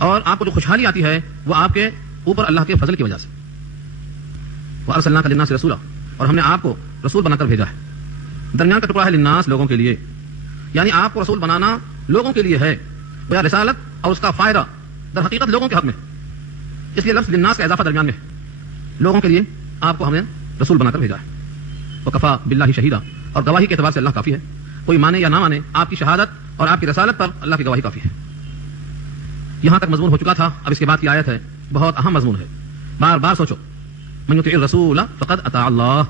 اور آپ کو جو خوشحالی آتی ہے وہ آپ کے اوپر اللہ کے فضل کی وجہ سے. وَأَرْسَلْنَاكَ لِلنَّاسِ رَسُولًا, اور ہم نے آپ کو رسول بنا کر بھیجا ہے. درمیان کا ٹکڑا ہے للناس, لوگوں کے لیے, یعنی آپ کو رسول بنانا لوگوں کے لیے ہے. وہ رسالت اور اس کا فائدہ در حقیقت لوگوں کے حق میں, اس لیے لفظ للناس کا اضافہ درمیان میں ہے. لوگوں کے لیے آپ کو ہم نے رسول بنا کر بھیجا ہے. وَكَفَىٰ بِاللَّهِ شَهِيدًا, اور گواہی کے اعتبار سے اللہ کافی ہے. کوئی مانے یا نہ مانے, آپ کی شہادت اور آپ کی رسالت پر اللہ کی گواہی کافی ہے. یہاں تک مضمون ہو چکا تھا. اب اس کے بعد کی آیت ہے, بہت اہم مضمون ہے. بار بار سوچو. من یطع الرسول فقد اطاع اللہ,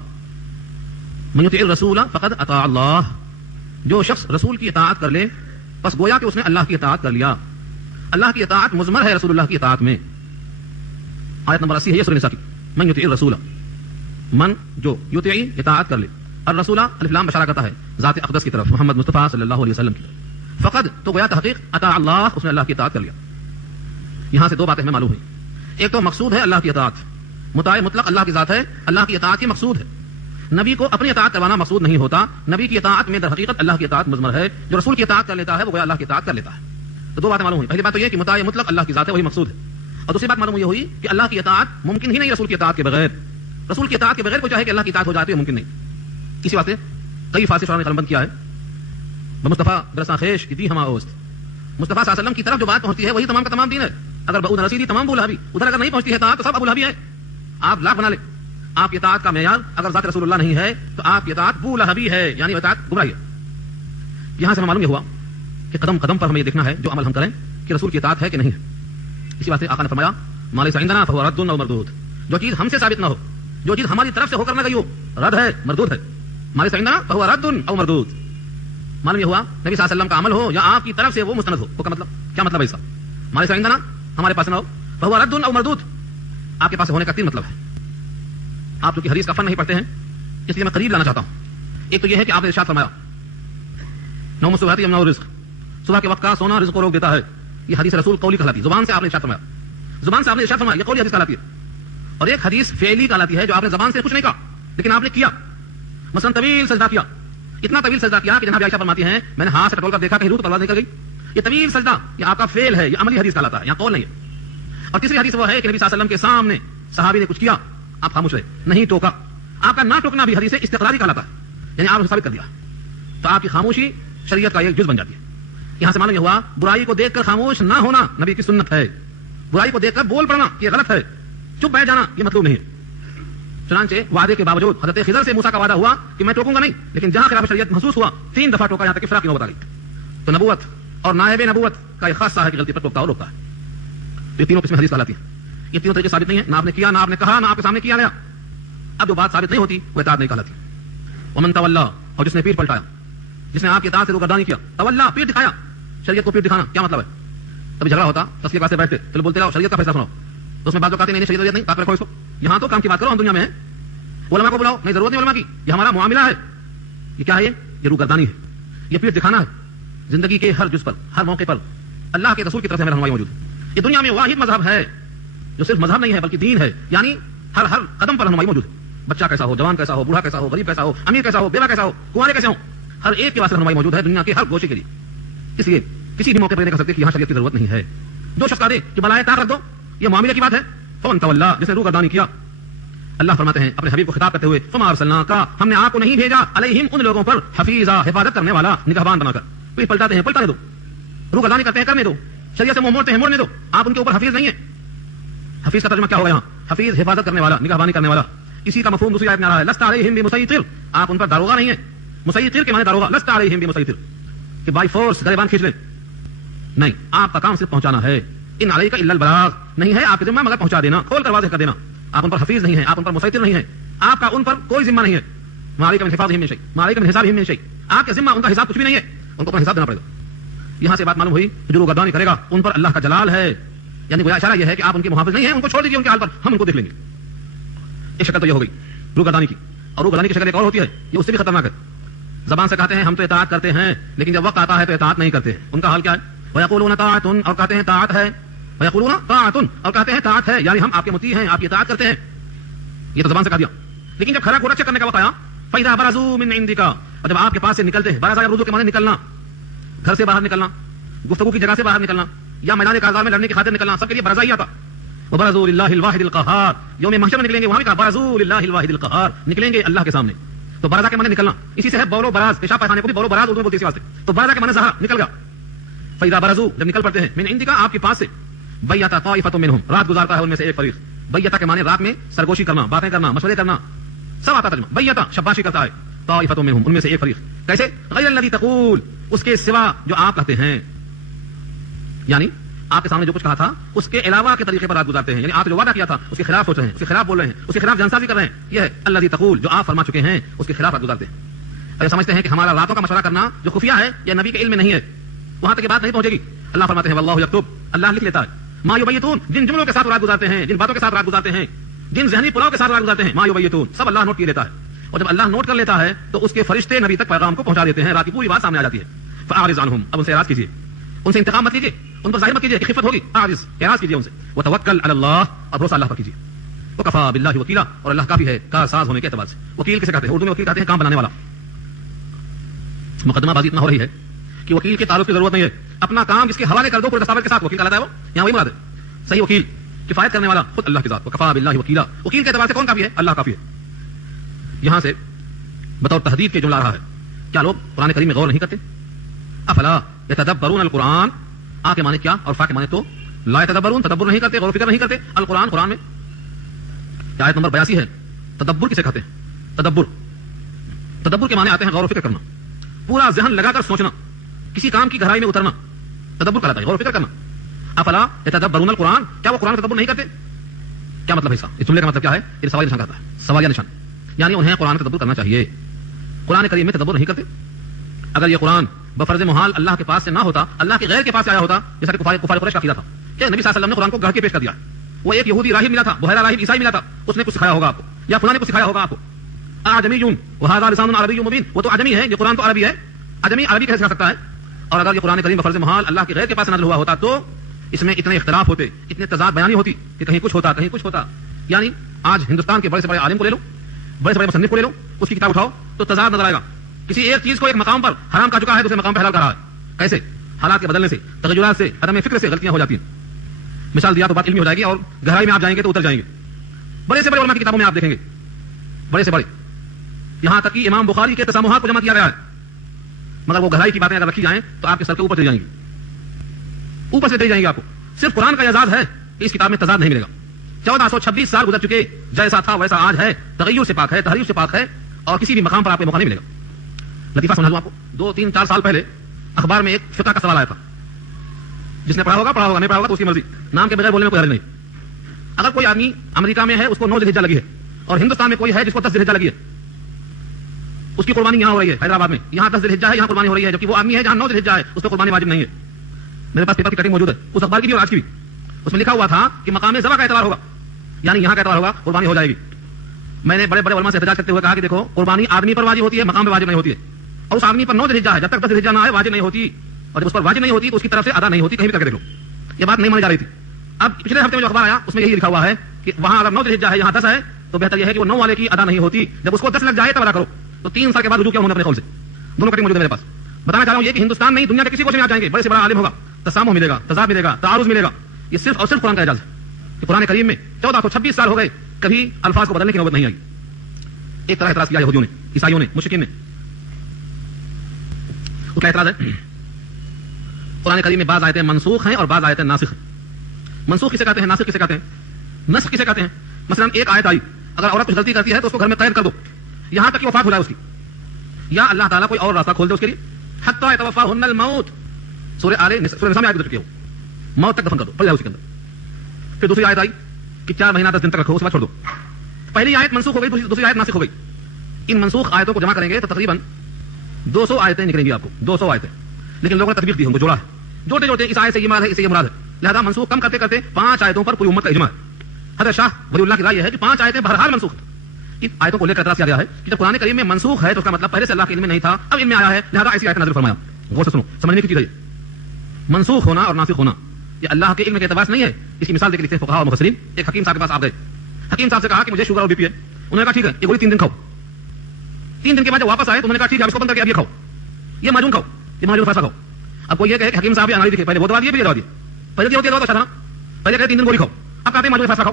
من یطع الرسول فقد اطاع اللہ. جو شخص رسول کی اطاعت کر لے بس گویا کہ اس نے اللہ کی اطاعت کر لیا. اللہ کی اطاعت مضمر ہے رسول اللہ کی اطاعت میں. آیت نمبر 80 ہے یہ سورہ نساء کی. من یطع الرسول, من جو یطع اطاعت کر لے, الرسول الف لام اشارہ کرتا ہے ذات اقدس کی طرف, محمد مصطفیٰ صلی اللہ علیہ وسلم کی طرف. فقد تو گویا تحقیق, اطاع اللہ, اس نے اللہ کی اطاعت کر لیا. یہاں سے دو باتیں ہمیں معلوم ہیں. ایک تو مقصود ہے اللہ کی اطاعت, مطاع مطلق اللہ کی ذات ہے, اللہ کی اطاعت ہی مقصود ہے. نبی کو اپنی اطاعت کروانا مقصود نہیں ہوتا. نبی کی اطاعت میں در حقیقت اللہ کی اطاعت مضمر ہے. جو رسول کی اطاعت کر لیتا ہے وہ گویا اللہ کی اطاعت کر لیتا ہے. تو دو باتیں معلوم ہوئی. پہلی بات تو یہ کہ مطاع مطلق اللہ کی ذات ہے, وہی مقصود ہے. اور دوسری بات معلوم یہ ہوئی کہ اللہ کی اطاعت ممکن ہی نہیں رسول کی اطاعت کے بغیر. رسول کی اطاعت کے بغیر کوئی چاہے کہ اللہ کی اطاعت ہو جاتی ہے ممکن نہیں. اسی واسطے کئی فارسی شعراء نے قلم بند کیا ہے. بمصطفیٰ برساں خیش کی دی ہما اوست, مصطفیٰ صلی اللہ علیہ وسلم کی طرف جو بات پہنچتی ہے وہی تمام کا تمام دین ہے. اگر بہو رسیدی تمام ابو لہبی, ادھر اگر نہیں پہنچتی ہے تو سب ابو لہبی ہے. آپ لاکھ بنا لیں, آپ کی اطاعت کا معیار اگر ذات رسول اللہ نہیں ہے تو آپ کی اطاعت ابو لہبی ہے, یعنی اطاعت گمراہی ہے. یہاں سے ہمیں معلوم یہ ہوا کہ قدم قدم پر ہمیں یہ دیکھنا ہے جو عمل ہم کریں کہ رسول کی اطاعت ہے کہ نہیں ہے. اسی واسطے آقا نے فرمایا ما لیس عندنا فهو رد او مردود, جو چیز ہم سے ثابت نہ ہو, جو چیز ہماری طرف سے ہو کر نہ گئی ہو, رد ہے, مردود ہے. ما لیس عندنا فهو رد او مردود. معلوم یہ ہوا نبی صلی اللہ علیہ وسلم کا عمل ہو یا آپ کی طرف سے وہ مستند ہو, وہ کا مطلب کیا مطلب ہے اس کا؟ ما لیس عندنا ہمارے پاس نہ ہو, فهو رد او مردود, آپ کے پاس ہونے کا تین مطلب ہے. آپ جو کہ حدیث کا فن نہیں پڑھتے ہیں اس لیے میں قریب لانا چاہتا ہوں. ایک تو یہ ہے کہ آپ نے ارشاد فرمایا نوم الصبح یمنع الرزق, صبح کے وقت کا سونا رزق کو روک دیتا ہے. یہ حدیث رسول قولی کہلاتی ہے, زبان سے آپ نے ارشاد فرمایا, زبان سے آپ نے ارشاد فرمایا, یہ قولی حدیث کہلاتی ہے. اور ایک حدیث فعلی کہلاتی ہے جو آپ نے زبان سے کچھ نہیں کہا لیکن آپ نے کیا. مثلا طویل سجدہ کیا, اتنا طویل سجدہ کیا کہ جناب عائشہ فرماتی ہیں میں نے ہاتھ سے ٹٹول کر دیکھا کہ روح پرواز نکل گئی. یہ طویل سجدہ یہ آپ کا فعل ہے, یہ عملی حدیث کہلاتا ہے, یہاں قول نہیں ہے. اور تیسری حدیث وہ ہے کہ نبی صلی اللہ علیہ وسلم کے سامنے صحابی نے کچھ کیا, آپ خاموش رہے, نہیں ٹوکا. آپ کا نہ ٹوکنا بھی حدیث استقراری کہلاتا ہے, یعنی آپ نے ثابت کر دیا. تو آپ کی خاموشی شریعت کا ایک جز بن جاتی ہے. یہاں سے معلوم یہ ہوا برائی کو دیکھ کر خاموش نہ ہونا نبی کی سنت ہے. برائی کو دیکھ کر بول پڑنا یہ غلط ہے, چپ بیٹھ جانا یہ مطلوب نہیں ہے. چنانچہ وعدے کے باوجود حضرت خضر سے موسیٰ کا وعدہ ہوا کہ میں ٹوکوں گا نہیں, لیکن جہاں خلاف شریعت محسوس ہوا 3 دفعہ ٹوکا, یہاں تک کہ فراق کی نوبت آ گئی. تو نبوت اور نائب نبوت کا ایک خاص ہے کہ غلطی پر ٹوکتا اور روکتا ہے. یہ تینوں قسمیں حدیث کہلاتی ہیں. یہ تینوں طریقے ثابت نہیں ہے, نہ آپ نے کیا, نہ آپ نے کہا, نہ آپ کے سامنے کیا گیا. اب جو بات ثابت نہیں ہوتی وہ اطاعت نہیں کہلاتی. ومن تولا, اور جس نے پیٹ پلٹایا, جس نے آپ کی اطاعت سے روگردانی کیا. تولا پیٹ دکھایا, شریعت کو پیٹ دکھانا کیا مطلب ہے؟ کبھی جھگڑا ہوتا تسلیہ سے بیٹھتے چلو بولتے رہو شریعت کا فیصلہ سنو, تو اس میں بات کہتے نہیں شریعت نہیں, پاک رکھو اس کو. یہاں تو کام کی بات کرو, ہم دنیا میں ہیں, علماء کو بلاؤ, نہیں ضرورت نہیں علماء کی, یہ ہمارا معاملہ ہے. یہ کیا ہے؟ یہ روگردانی ہے, یہ پیٹ دکھانا ہے. زندگی کے ہر جز پر, ہر موقع پر اللہ کے رسول کی طرف سے ہمیں رہنمائی موجود ہے. یہ دنیا میں واحد مذہب ہے جو صرف مذہب نہیں ہے بلکہ دین ہے, یعنی ہر قدم پر رہنمائی موجود ہے. بچہ کیسا ہو, جوان کیسا ہو, بوڑھا کیسا ہو, غریب کیسا ہو, امیر کیسا ہو, بیوہ کیسا ہو, کنوارے کیسے ہو, ہر ایک کے واسطے رہنمائی موجود ہے دنیا کے ہر گوشے کے لیے. اس لیے کسی بھی موقع پر نہیں کہہ سکتے کہ یہاں شریعت کی ضرورت نہیں ہے. جو شخص کہہ دے کہ بلائے طاق رکھ دو, یہ معاملے کی بات ہے. فمن تولا, جس نے روگردانی کیا. اللہ فرماتے ہیں اپنے حبیب کو خطاب کرتے ہوئے فما ارسلناک, ہم نے آپ کو نہیں بھیجا علیہم ان لوگوں پر حفیظا, حفاظت کرنے والا, نگہبان بنا کر. کوئی پلٹاتے ہیں پلٹانے دو, روگردانی کرتے ہیں کرنے دو, شریعت سے منہ موڑتے ہیں موڑنے دو, آپ ان کے اوپر حفیظ نہیں ہیں. حفیظ کا ترجمہ کیا ہوگا یہاں؟ حفیظ حفاظت کرنے والا, نگہبانی کرنے والا. اسی کا مفہوم دوسری آیت میں آ رہا ہے لست علیہم بمسیطر, آپ ان پر داروغہ نہیں ہیں. مسیطر کے معنی داروغہ, لست علیہم بمسیطر کہ بائی فورس گریبان کھینچ لیں, نہیں, آپ کا کام صرف پہنچانا ہے. ان علیک الا البلاغ, نہیں ہے آپ کے ذمہ مگر پہنچا دینا, کھول کر واضح کر دینا. آپ ان پر حفیظ نہیں ہیں, آپ ان پر مسیطر نہیں ہیں, آپ کا ان پر کوئی ذمہ نہیں ہے. مالک من حفاظہم من شیء, مالک من حسابہم من شیء, آپ کے ذمہ ان کا حساب کچھ بھی نہیں ہے, ان کو اپنا حساب دینا پڑے گا. یہاں سے بات معلوم ہوئی جو روگردانی کرے گا ان پر اللہ کا جلال ہے, یعنی گویا اشارہ یہ ہے کہ آپ ان کے محافظ نہیں ہیں, ان کو چھوڑ دیجیے ان کے حال پر, ہم ان کو دیکھ لیں گے. ایک شکل تو یہ ہو گئی روگردانی کی, اور روگردانی کی شکل ایک اور ہوتی ہے, یہ اس سے بھی خطرناک ہے. زبان سے کہتے ہیں ہم تو اطاعت کرتے ہیں, لیکن جب وقت آتا ہے تو اطاعت نہیں کرتے. ان کا حال کیا ہے؟ وَيَقُولُونَ طَاعَةٌ, اور کہتے ہیں طاعت ہے. وَيَقُولُونَ طَاعَةٌ, اور کہتے ہیں طاعت ہے, یعنی ہم آپ کے مطیع ہیں, آپ کی اطاعت کرتے ہیں. یہ تو زبان سے کہہ دیا, لیکن جب کھڑا گھوڑا چیک کرنے کا وقت آیا فَإِذَا بَرَزُوا مِنْ عِنْدِكَ, اور جب آپ کے پاس سے نکلتے ہیں, برزا یا رجوع کے معنی نکلنا, گھر سے باہر نکلنا, گفتگو کی جگہ سے باہر نکلنا, یا میدان کارزار میں لڑنے کی خاطر نکلنا، سب کے لیے برزا ہی آتا. وبرزوا للہ الواحد القہار، یوم محشر میں نکلیں گے، وہاں بھی کہا برزوا للہ الواحد القہار، نکلیں گے اللہ کے سامنے. تو برزا کے معنی نکلنا، اسی سے ہے بول و براز، پیشاب پاخانے کو بھی بول و براز اردو میں بولتے ہیں اس واسطے. تو برزا کے معنی ظہر، نکل گیا. فاذا برزوا، جب نکل پڑتے ہیں، من عندک، آپ کے پاس سے، بیت طائفۃ منہم، رات گزارتا ہے ان میں سے ایک فریق. بیت کے معنی رات میں سرگوشی کرنا، باتیں کرنا، مشورے کرنا، سب آتا ترجمہ. بیت شباشی کرتا ہے، طائفۃ منہم، ان میں سے ایک فریق. کیسے؟ غیر الذی تقول، اس کے سوا جو آپ کہتے ہیں، یعنی آپ کے سامنے جو کچھ کہا تھا اس کے علاوہ کے طریقے پر رات گزارتے ہیں. یعنی آپ جو وعدہ کیا تھا اس کے خلاف سوچ رہے ہیں، اس کے خلاف بول رہے ہیں، اس کے خلاف جانسازی کر رہے ہیں. یہ ہے الذی تقول، جو آپ فرما چکے ہیں اس کے خلاف رات گزارتے ہیں. اور سمجھتے ہیں کہ ہمارا راتوں کا مشورہ کرنا جو خفیہ ہے یا نبی کے علم میں نہیں ہے، وہاں تک یہ بات نہیں پہنچے گی. اللہ فرماتے ہیں واللہ یکتب، اللہ لکھ لیتا ہے. ما یبیتون، جن جملوں کے ساتھ رات گزارتے ہیں، جن باتوں کے ساتھ رات گزارتے ہیں، جن ذہنی پلاؤ کے ساتھ رات گزارتے ہیں، ما یبیتون، سب اللہ نوٹ کر لیتا ہے. اور جب اللہ نوٹ کر لیتا ہے تو اس کے فرشتے نبی تک پیغام کو پہنچا دیتے ہیں، رات کی پوری بات سامنے آ جاتی ہے. فاعرض عنہم، اب ان سے اعراض کیجیے، ان سے انتقام مت لیجیے، ان پر ظاہر مت کیجیے کہ خفت ہوگی. اعراض کیجیے ان سے. وتوکل علی اللہ، اور بھروسہ اللہ پر کیجیے. وکفی باللہ وکیلا، اور اللہ کافی ہے کار ساز ہونے کے اعتبار سے. وکیل کسے کہتے ہیں؟ اردو میں وکیل کہتے ہیں کام بنانے والا. مقدمہ بازی اتنا ہو رہی ہے کہ وکیل کے تعارف کی ضرورت نہیں ہے، اپنا کام اس کے حوالے کر دو پورے دستاویز کے ساتھ. وکیل کہلاتا ہے وہ، یہاں وہی مراد ہے. صحیح وکیل کفایت کرنے والا خود اللہ کی ذات. وکفی باللہ وکیلا، وکیل کے اعتبار سے کون کافی ہے؟ اللہ کافی ہے. یہاں سے بطور تحدید کے جملہ آ رہا ہے. کیا لوگ قرآن کریم میں غور نہیں کرتے؟ افلا یتدبرون القرآن، آ کے معنی کیا اور فا کے معنی تو لا یتدبرون، تدبر نہیں کرتے، غور و فکر نہیں کرتے. القرآن، قرآن میں آیت نمبر 82 ہے. تدبر کسے کہتے ہیں؟ تدبر کے معنی آتے ہیں غور و فکر کرنا، پورا ذہن لگا کر سوچنا، کسی کام کی گہرائی میں اترنا، تدبر کہلاتا ہے، غور و فکر کرنا. افلا یتدبرون القرآن، کیا وہ قرآن کا تدبر نہیں کرتے؟ کیا مطلب ہے اس کا؟ اس جملے کا مطلب کیا ہے؟ یہ سوالیہ نشان کرتا ہے، سوالیہ نشان، یعنی انہیں قرآن کا تدبر کرنا چاہیے. قرآن کریم میں تدبر نہیں کرتے. اگر یہ قرآن بفرض محال اللہ کے پاس سے نہ ہوتا، اللہ کے غیر کے پاس سے آیا ہوتا، جیسا کہ کفار قریش کا عقیدہ تھا کہ نبی صلی اللہ علیہ وسلم نے قرآن کو گڑھ کے پیش کر دیا. وہ ایک یہودی راہب ملا تھا، بحیرہ راہب عیسائی ملا تھا، اس نے کچھ سکھایا ہوگا آپ کو، یا فلاں نے کچھ سکھایا ہوگا آپ کو. اعجمی وہذا لسان عربی مبین، وہ تو اعجمی ہے، یہ قرآن تو عربی ہے، اعجمی عربی کیسے سکھا سکتا ہے؟ اور اگر یہ قرآن کریم بفرض محال اللہ کے غیر کے پاس نازل ہوا ہوتا تو اس میں اتنے اختلاف ہوتے، اتنے تضاد بیانی ہوتی کہ کہیں کچھ ہوتا، کہیں کچھ ہوتا. یعنی آج ہندوستان کے بڑے سے بڑے عالم کو لے لو، بڑے سے بڑے مصنف کو لے لو، اس کی کتاب اٹھاؤ تو تضاد نظر آئے گا. کسی ایک چیز کو ایک مقام پر حرام کر چکا ہے، دوسرے مقام پہ حلال کر رہا ہے. کیسے؟ حالات کے بدلنے سے، تغیرات سے، عدم فکر سے غلطیاں ہو جاتی ہیں. مثال دیا تو بات علمی ہو جائے گی اور گہرائی میں آپ جائیں گے تو اتر جائیں گے. بڑے سے بڑے علماء کی کتابوں میں آپ دیکھیں گے، بڑے سے بڑے، یہاں تک کہ امام بخاری کے تسامحات کو جمع کیا گیا ہے، مگر وہ گہرائی کی باتیں اگر رکھی جائیں تو آپ کے سر کے اوپر چلی جائیں گی، اوپر سے چلی جائیں گی. آپ کو صرف قرآن کا اعزاز ہے کہ اس کتاب میں تضاد نہیں ملے گا. 1426 سال گزر چکے، جیسا تھا ویسا آج ہے، تغیر سے پاک ہے، تحریف سے پاک ہے، اور کسی بھی مقام پر آپ کو موقع نہیں ملے گا. لطیفہ سمجھا دوں آپ کو. 2-3-4 سال پہلے اخبار میں ایک فقہ کا سوال آیا تھا. جس نے پڑھا ہوگا، نہیں پڑھا ہوگا تو اس کی مرضی، نام کے بغیر بولنے میں کوئی حرج نہیں. اگر کوئی آدمی امریکہ میں ہے، اس کو 9 ذی الحجہ لگی ہے، اور ہندوستان میں کوئی ہے جس کو 10 ذی الحجہ لگی ہے، اس کی قربانی یہاں ہو رہی ہے حیدرآباد میں، یہاں 10 ذی الحجہ ہے، یہاں قربانی ہو رہی ہے، جبکہ وہ آدمی ہے جہاں 9 ذی الحجہ ہے، اس کو قربانی واجب نہیں ہے. میرے پاس پیپر کی کٹنگ موجود ہے، اس اخبار کی بھی اور آج کی بھی. اس میں لکھا ہوا تھا کہ مقام ذبح کا اعتبار ہوگا، یعنی یہاں کا اعتبار ہوگا، قربانی ہو جائے گی. میں نے بڑے بڑے علماء سے احتجاج کرتے ہوئے کہا کہ دیکھو، قربانی آدمی پر واجب ہوتی ہے، مقام پہ واجب نہیں ہوتی ہے. اور اس آدمی پر 9 ذی الحجہ ہے، جب تک 10 ذی الحجہ نہ آئے واجب نہیں ہوتی، اور جب اس پر واجب نہیں ہوتی تو اس کی طرف سے ادا نہیں ہوتی. کہیں بھی کر کے دیکھ لو، یہ بات نہیں مانی جا رہی تھی. اب پچھلے ہفتے میں جو اخبار آیا اس میں یہی لکھا ہوا ہے کہ وہاں اگر 9 ذی الحجہ ہے، یہاں 10 ہے، تو بہتر یہ ہے کہ وہ 9 والے کی ادا نہیں ہوتی، جب اس کو 10 لگ جائے تب ادا کرو. تو 3 سال کے بعد رجوع کیا انہوں نے اپنے قول سے. دونوں کٹنگ موجود ہے میرے پاس. بتانا چاہ رہا ہوں یہ کہ ہندوستان نہیں، دنیا کے کسی کونے میں آپ جائیں گے، بڑے سے بڑا عالم ہوگا، تسامح ملے گا، تضاد ملے گا، تعارض ملے گا. یہ صرف اور صرف قرآن کا اعجاز ہے کہ قرآن کریم میں 1426 سال ہو گئے، کبھی الفاظ کو بدلنے کی نوبت نہیں آئی. ایک طرح اعتراض کیا یہودیوں نے، عیسائیوں نے، مشرکین نے. اس کا اعتراض ہے قرآن کریم میں بعض آیتیں منسوخ ہیں اور بعض آیتیں ناسخ ہیں. منسوخ کسے کہتے ہیں؟ ناسخ کسے کہتے ہیں؟ نسخ کسے کہتے ہیں؟ مثلا ایک آیت آئی، اگر عورت کچھ غلطی کرتی ہے تو اس کو گھر میں قید کر دو یہاں تک کہ وفات ہو جائے اس کی، یا اللہ تعالیٰ کوئی اور راستہ کھول دے اس کے لیے. حتی یتوفاہن الموت، سورہ نساء میں آیت گزر چکی ہو، موت تک دفن کر دو، پڑ جائے اس کے اندر. پھر دوسری آیت آئی کہ 4 مہینہ 10 دن تک رکھو، اس کے بعد چھوڑ دو. پہلی آیت منسوخ ہو گئی، دوسری آیت ناسخ ہو گئی. ان منسوخ آیتوں کو جمع کریں گے تو تقریباً 200 آیتیں نکلیں گی آپ کو، 200 آیتیں. لیکن لوگوں نے تطبیق دی، ان کو جوڑا ہے، جوڑتے جوڑتے اس آیت سے یہ مراد ہے، اس سے یہ مراد ہے، لہذا منسوخ کم کرتے کرتے 5 آیتوں پر پوری امت کا اجماع ہے. حضرت شاہ ولی اللہ کی رائے یہ ہے کہ 5 آیتیں بہرحال منسوخ ہیں. ان آیتوں کو لے کر اعتراض کیا گیا ہے کہ جب قرآن کریم میں منسوخ ہے تو اس کا مطلب پہلے سے اللہ کے علم میں نہیں تھا، اب علم میں آیا ہے، لہذا ایسی آیت نازل فرمایا. غور سے سنو، سمجھنے کی چیز ہے. منسوخ ہونا اور ناسخ ہونا یہ اللہ کے علم کے اعتبار سے نہیں ہے. اس کی مثال دے کے لکھتے ہیں فقہاء اور مفسرین. ایک حکیم صاحب کے پاس آپ گئے، حکیم صاحب سے کہا کہ مجھے شوگر اور بی پی ہے. انہوں نے کہا ٹھیک ہے، یہ گولی 3 دن کھاؤ. 3 دن کے بعد جب واپس آئے تو انہوں نے کہا ٹھیک ہے، اس کو بند کر کے اب یہ کھاؤ، یہ معجون کھاؤ، یہ معجون فیصلہ کھاؤ. اب کوئی یہ کہے کہ حکیم صاحب انالی دکھے، پہلے وہ دوا دیے پھر یہ دوا دیے، پہلے ہوتی ہے تو اچھا تھا، پہلے کہتے 3 دن گولی کھاؤ، اب کہتے ہیں معلوم فیصلہ کھاؤ.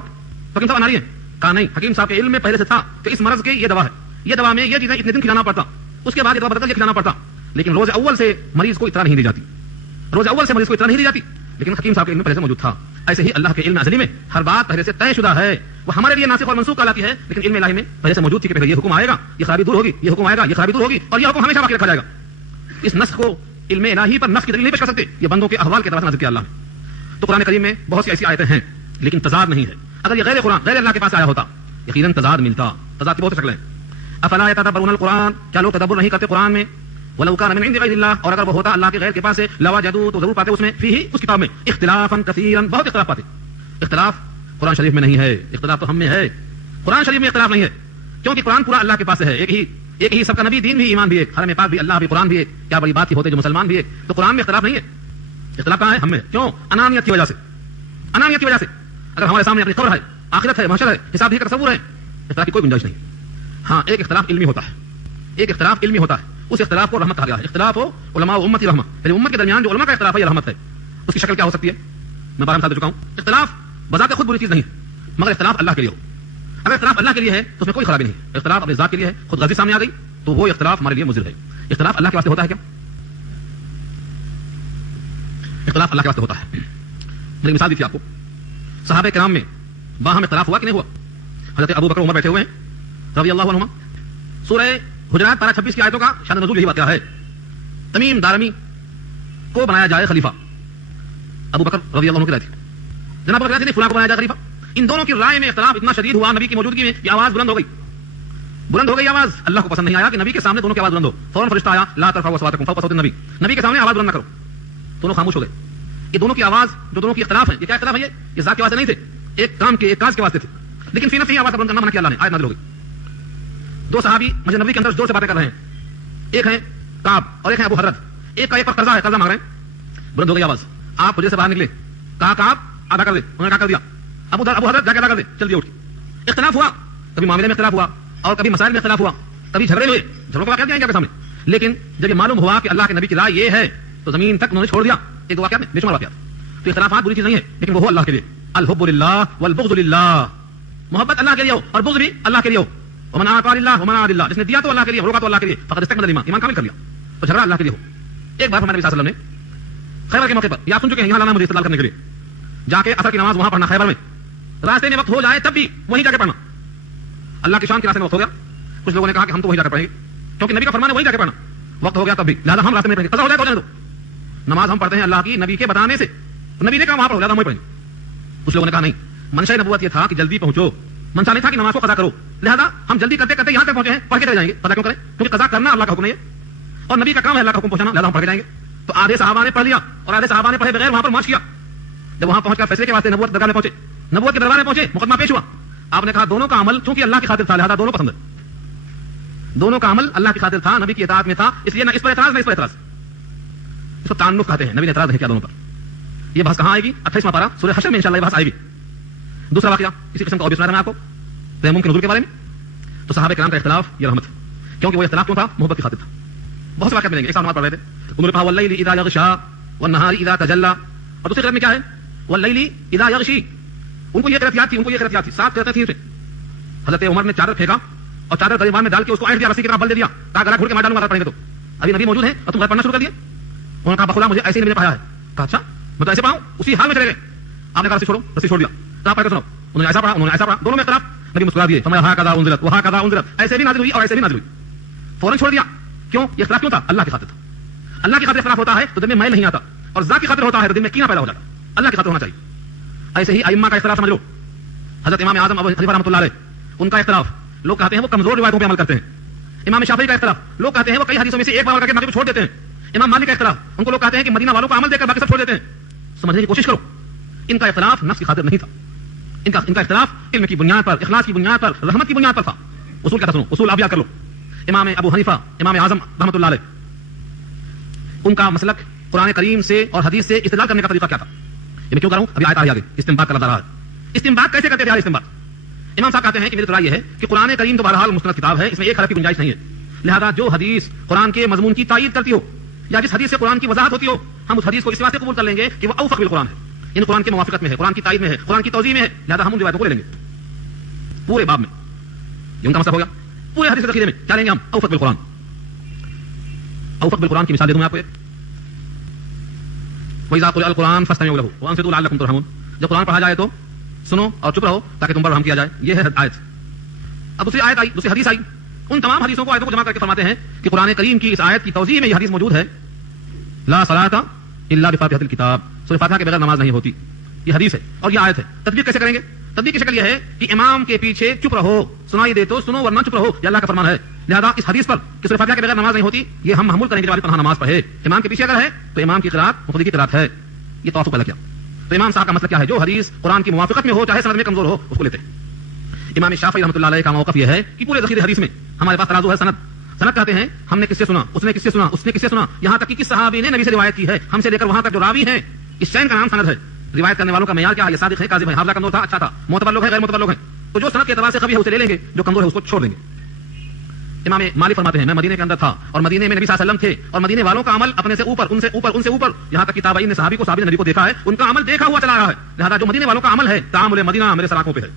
تو حکیم صاحب آ رہی ہے؟ کہا نہیں، حکیم صاحب کے علم میں پہلے سے تھا کہ اس مرض کی یہ دوا ہے، یہ دوا میں یہ چیزیں اتنے دن کھلانا پڑتا، اس کے بعد یہ دوا بدل کر یہ کھلانا پڑتا. لیکن روز اول سے مریض کو اطلاع نہیں دی جاتی، روز اول سے مریض کو اطلاع نہیں دی جاتی. لیکن حکیم صاحب کے علم میں پہلے سے موجود تھا. ایسے ہی اللہ کے علم ازلی میں ہر بات پہلے سے طے شدہ ہے، وہ ہمارے لیے ناسخ اور منسوخ کہلاتی ہے، لیکن علم الہی میں پہلے سے موجود تھی کہ پہلے یہ حکم آئے گا، یہ خرابی دور ہوگی، یہ حکم آئے گا، یہ خرابی دور ہوگی، اور یہ حکم ہمیشہ باقی رکھا جائے گا. اس نسخ کو علم الہی پر نسخ کی دلیل نہیں پیش کر سکتے، یہ بندوں کے احوال کے طرف نازل کیا اللہ نے. تو قرآن کریم میں بہت سی ایسی آیتیں ہیں لیکن تضاد نہیں ہے. اگر یہ غیر قرآن غیر اللہ کے پاس آیا ہوتا یقیناً تضاد ملتا. تضاد کی بہت شکلیں. افلا یتدبرون القرآن، کیا لوگ تدبر نہیں کرتے قرآن میں؟ ولو كان من عند غیر اللہ، اور اگر وہ ہوتا اللہ کے غیر کے پاس سے، لوجدوا، تو ضرور پاتے اس میں، فیہ، اس کتاب میں، اختلافا کثیرا، بہت اختلاف پاتے. اختلاف قرآن شریف میں نہیں ہے، اختلاف تو ہم میں ہے. قرآن شریف میں اختلاف نہیں ہے کیونکہ قرآن پورا اللہ کے پاس ہے، ایک ہی سب کا نبی، دین بھی، ایمان بھی ایک، حرم پاک بھی، اللہ بھی، قرآن بھی ایک. کیا بڑی بات ہی ہوتے جو مسلمان بھی ایک. تو قرآن میں اختلاف نہیں ہے. اختلاف کہاں ہے؟ ہم میں. کیوں؟ انانیت کی وجہ سے. انانیت کی وجہ سے. اگر ہمارے سامنے اپنی قبر ہے، آخرت ہے، محشر ہے، حساب بھی کا تصور ہے، اختلاف کی کوئی گنجائش نہیں. ہاں ایک اختلاف علمی ہوتا ہے، ایک اختلاف علمی ہوتا ہے، اس اختلاف کو رحمت کہا گیا ہے. اختلاف ہو علماء و امتی رحمت، یعنی امت کے درمیان جو علماء کا اختلاف ہے یہ رحمت ہے. اس کی شکل کیا ہو سکتی ہے؟ میں بارہ مثال دے چکا ہوں. اختلاف بذات خود بری چیز نہیں ہے، مگر اختلاف اللہ کے لیے ہو. اگر اختلاف اللہ کے لیے ہے تو اس میں کوئی خرابی نہیں. اختلاف اپنے ذات کے لیے ہے، خود غرضی سامنے آ گئی تو وہ اختلاف ہمارے لیے مضر ہے. اختلاف اللہ کے واسطے ہوتا ہے کیا؟ اختلاف اللہ کے واسطے ہوتا ہے. میں مثال دی تھی آپ کو. صحابہ کرام میں باہم اختلاف ہوا کہ نہیں ہوا؟ حضرت ابو بکر عمر بیٹھے ہوئے ہیں رضی اللہ عنہما. سورہ حجرات پارہ 26 کی آیتوں کا شان نزول یہی واقعہ ہے. تمیم دارمی کو بنایا جائے خلیفہ. ابو بکر رضی اللہ عنہ کی رائے تھی، جناب ابو بکر نے فلاں کو بنایا جائے خلیفہ. ان دونوں کی رائے میں اختلاف اتنا شدید ہوا نبی کی موجودگی میں کہ آواز بلند ہو گئی آواز. اللہ کو پسند نہیں آیا کہ نبی کے سامنے دونوں کی آواز بلند ہو. فوراً فرشتہ آیا، لا ترفعوا اصواتکم فوق صوت النبی، نبی کے سامنے آواز بلند نہ کرو. دونوں خاموش ہو گئے. یہ دونوں کی آواز، جو دونوں کی اختلاف ہے، یہ کیا اختلاف ہے؟ یہ ذات کے واسطے نہیں تھے، ایک کام کے، ایک کاج کے واسطے تھے. لیکن فی نفسی آواز بلند کرنا منع کیا اللہ نے. آیت نازل ہو گئی. دو صحابی مسجد نبوی کے اندر زور سے باتیں کر رہے ہیں. ایک ہے کعب اور ایک ہے ابو حضرت. ایک کا ایک پر قرضہ ہے، قرضہ مانگ رہے ہیں. بلند ہو گئی آواز. آپ حجرے سے باہر نکلے، کہا کعب ادا کر دے. انہوں نے کہا کر دیا. ابو حضرت جا کے ادا کر دے. چل دیا اٹھ. اختلاف ہوا، کبھی معاملے میں اختلاف ہوا اور کبھی مسائل میں اختلاف ہوا، کبھی جھگڑے ہوئے. جھگڑوں کا واقعہ دیا آپ کے سامنے. لیکن جب یہ معلوم ہوا کہ اللہ کے نبی کی رائے یہ ہے تو زمین تک انہوں نے چھوڑ دیا. ایک دو واقعات میں بے شمار واقعات. تو اختلافات بری چیز نہیں ہے، لیکن وہ ہو اللہ کے لیے. الحب للہ والبغض للہ، محبت اللہ کے لیے ہو اور بغض بھی اللہ کے لیے ہو. ومن اعطى لله ومن اعطى لله، جس نے دیا تو اللہ کے لیے، روکا تو اللہ کے لیے، فقد استكمل الايمان، ایمان کامل کر لیا. تو جھگڑا اللہ کے لیے ہو. ایک بار ہمارے نبی صلی اللہ علیہ وسلم نے خیبر کے موقع پر، یا سن چکے ہیں، یہاں لانا مجھے استدلال کرنے کے لیے، جا کے عصر کی نماز وہاں پڑھنا خیبر میں. راستے میں وقت ہو جائے تب بھی وہیں جا کے پڑھنا. اللہ کی شان کے راستے میں وقت ہو گیا. کچھ لوگوں نے کہا کہ ہم تو وہیں جا کے پڑھیں گے کیونکہ نبی کا فرمان ہے وہیں جا کے پڑھنا. وقت ہو گیا تب بھی، لہٰذا ہم راستے میں پڑھیں گے. قضا ہو جائے تو جانے دو. نماز ہم پڑھتے ہیں اللہ کی نبی کے بتانے سے، نبی نے کہا وہاں پڑھو، لہٰذا ہم وہیں پڑھیں گے. کچھ لوگوں نے کہا نہیں، منشا نبوت یہ تھا کہ جلدی پہنچو، منشا نہیں تھا کہ نماز کو قضا کرو، لہذا ہم جلدی کرتے کرتے یہاں تک پہنچے ہیں، پڑھ کے چلے جائیں گے. قضا کیوں کریں؟ کیونکہ قضا کرنا اللہ کا حکم نہیں ہے اور نبی کا کام ہے اللہ کا حکم پہنچانا، لہذا ہم پڑھ کے جائیں گے. تو آدھے صحابہ نے پڑھ لیا اور آدھے صحابہ نے پڑھے بغیر وہاں پر مارچ کیا. جب وہاں پہنچ کر فیصلے کے واسطے نبوت درگاہ میں پہنچے، نبوت کے دربار میں پہنچے، مقدمہ پیش ہوا. آپ نے کہا دونوں کا عمل چونکہ اللہ کی خاطر تھا لہذا دونوں پسند ہے. دونوں کا عمل اللہ کی خاطر تھا، نبی کی اطاعت میں تھا، اس لیے نہ اس پر اعتراض نہ اس پر اعتراض. اس کو تعنف کہتے ہیں. نبی نے اعتراض نہیں کیا دونوں پر. یہ بحث کہاں آئے گی؟ 28واں پارہ سورہ حشر میں انشاءاللہ یہ بحث آئے گی. دوسرا واقعہ اسی قسم کا اور بھی سنا رہا میں آپ کو تیمم کے نزول کے بارے میں. تو صحابہ کرام کا اختلاف یہ رحمت ہے کیونکہ وہ اختلاف کیوں تھا؟ محبت کی خاطر تھا. بہت سے واقعات ملیں گے. ایک ساتھ نماز پڑھ رہے تھے، انہوں نے کہا واللیل اذا یغشا والنہار اذا تجلی، اور دوسری قرآن میں کیا ہے؟ واللیل اذا یغشی. ان کو یہ قرآن یاد تھی، ان کو یہ قرآن یاد تھی. 7 قرآن تھیں. حضرت عمر نے چادر پھینکا اور چادر گریبان میں ڈال کے اس کو اینٹ دیا، رسی کی طرح بل دے دیا، کہا گلا گھڑ کے مار ڈالوں گا پڑھیں گے تو. ابھی نبی موجود ہیں اور تم گھر پڑھنا شروع کر دیا. انہوں نے کہا بخلا مجھے ایسے ہی نبی نے پڑھایا ہے. کہا اچھا میں تو ایسے پڑھاؤں. اسی حال میں چلے گئے. آپ نے کہا رسی چھوڑو، رسی چھوڑ دیا. تو آپ پڑھ کے سنو. انہوں نے ایسا پڑھا، انہوں نے ایسا پڑھا. دونوں میں اختلاف. نبی مسکرا دیے، فرمایا ہاکذا انزلت وہاکذا انزلت، ایسے بھی نازل ہوئی اور ایسے بھی نازل ہوئی. فوراً چھوڑ دیا. کیوں؟ یہ اختلاف کیوں تھا؟ اللہ کی خاطر تھا. اللہ کی خاطر اختلاف ہوتا ہے تو دل میں میل نہیں آتا، اور ذات کی خاطر ہوتا ہے تو دل میں کینہ پیدا ہو جاتا. اللہ کی خاطر ہونا چاہیے. ایسے ہی ائمہ کا اختلاف سمجھ لو. حضرت امام اعظم ابو حنیفہ رحمۃ اللہ علیہ، ان کا اختلاف، لوگ کہتے ہیں وہ کمزور روایتوں پہ عمل کرتے ہیں. امام شافعی کا اختلاف، لوگ کہتے ہیں وہ کئی حدیثوں میں سے ایک بار کر کے باقی کو چھوڑ دیتے ہیں. امام مالک کا اختلاف، ان کو لوگ کہتے ہیں کہ مدینہ والوں کا عمل دیکھ کر باقی سب چھوڑ دیتے ہیں. سمجھنے کی کوشش کرو. ان کا اختلاف نفس کی خاطر نہیں تھا. ان کا اختلاف علم کی بنیاد پر، اخلاص کی بنیاد پر، رحمت کی بنیاد پر تھا. اصول کیا تھا سنو، اصول آپ یاد کر لو. امام ابو حنیفہ، امام اعظم رحمۃ اللہ علیہ، ان کا مسلک قرآن کریم سے اور حدیث سے استدلال کرنے کا طریقہ کیا تھا؟ یہ میں کیوں کر رہا ہوں؟ ابھی آیت آگے استنباط کرنا رہا ہے. استنباط کیسے کرتے تھے؟ استنباط امام صاحب کہتے ہیں کہ میری رائے یہ ہے کہ قرآن کریم تو بہرحال مستند کتاب ہے، اس میں ایک حرف کی گنجائش نہیں ہے. لہذا جو حدیث قرآن کے مضمون کی تائید کرتی ہو یا جس حدیث سے قرآن کی وضاحت ہوتی ہو، ہم اس حدیث کو اس واسطے قبول کر لیں گے کہ وہ اوفق بالقرآن ہے، ان قرآن کی موافقت میں ہے، قرآن کی تائید میں ہے، قرآن کی توضیح میں ہے، لہذا ہم ان روایتوں کو لے لیں گے پورے باب میں. یہ ان کا مسئلہ ہو گیا. پورے حدیث ذخیرے میں کیا لیں گے ہم؟ اوفق بالقرآن. اوفق بالقرآن کی مثال دے دوں میں آپ کو ایک. وَإِذَا قُرِئَ الْقُرْآنُ فَاسْتَمِعُوا لَهُ وَأَنصِتُوا لَعَلَّكُمْ تُرْحَمُونَ. جب قرآن پڑھا جائے تو سنو اور چپ رہو تاکہ تم پر رحم کیا جائے. یہ ہے آیت. اب دوسری آیت آئی، دوسری حدیث آئی. ان تمام حدیثوں کو آیتوں کو جمع کر کے فرماتے ہیں کہ قرآن کریم کی اس آیت کی توضیح میں یہ حدیث موجود ہے، لا صلاۃ الا بفاتحۃ الکتاب، سورہ فاتحہ کے بغیر نماز نہیں ہوتی. یہ حدیث ہے اور یہ آیت ہے. تطبیق کیسے کریں گے؟ تطبیق کی شکل یہ ہے کہ امام کے پیچھے چپ رہو، سنائی دے تو سنو ورنہ چپ رہو، یہ اللہ کا فرمان ہے. لہذا اس حدیث پر کہ سورہ فاتحہ کے بغیر نماز نہیں ہوتی، یہ ہم محمول کریں گے جب تنہا نماز پڑھے. امام کے پیچھے اگر ہے تو امام کی قرات مفتی کی قرات ہے. یہ توافق پیدا کیا. تو امام صاحب کا مسئلہ کیا ہے؟ جو حدیث قرآن کی موافقت میں ہو چاہے سند میں کمزور ہو اس کو لیتے ہیں. امام شافعی رحمۃ اللہ علیہ کا موقف یہ ہے کہ پورے ذخیرے حدیث میں ہمارے پاس ترازو ہے. سند کہتے ہیں ہم نے کس سے سنا، اس نے کس سے سنا، اس نے کس سے سنا، یہاں تک کہ کس صحابی نے نبی سے روایت کی ہے، ہم سے لے کر وہاں تک جو راوی ہیں، اس چین کا نام سند ہے. روایت کرنے والوں کا معیار کیا ہے؟ یہ صادق ہے، کاذب ہے، حافظہ کمزور تھا، اچھا تھا، معتبر لوگ ہیں، غیر معتبر لوگ ہیں. تو جو سند کے اعتبار سے قوی ہے اسے لے لیں گے، جو کمزور ہے اس کو چھوڑ دیں گے. امام مالک فرماتے ہیں میں مدینے کے اندر تھا اور مدینے میں نبی صلی اللہ علیہ وسلم تھے اور مدینے والوں کا عمل اپنے سے اوپر، ان سے اوپر، ان سے اوپر، یہاں تک کہ تابعین نے صحابی نے نبی کو دیکھا ہے، ان کا عمل دیکھا ہوا چلا رہا ہے. لہذا جو مدینے والوں کا عمل ہے، تعامل مدینہ میرے سراکوں پہ ہے.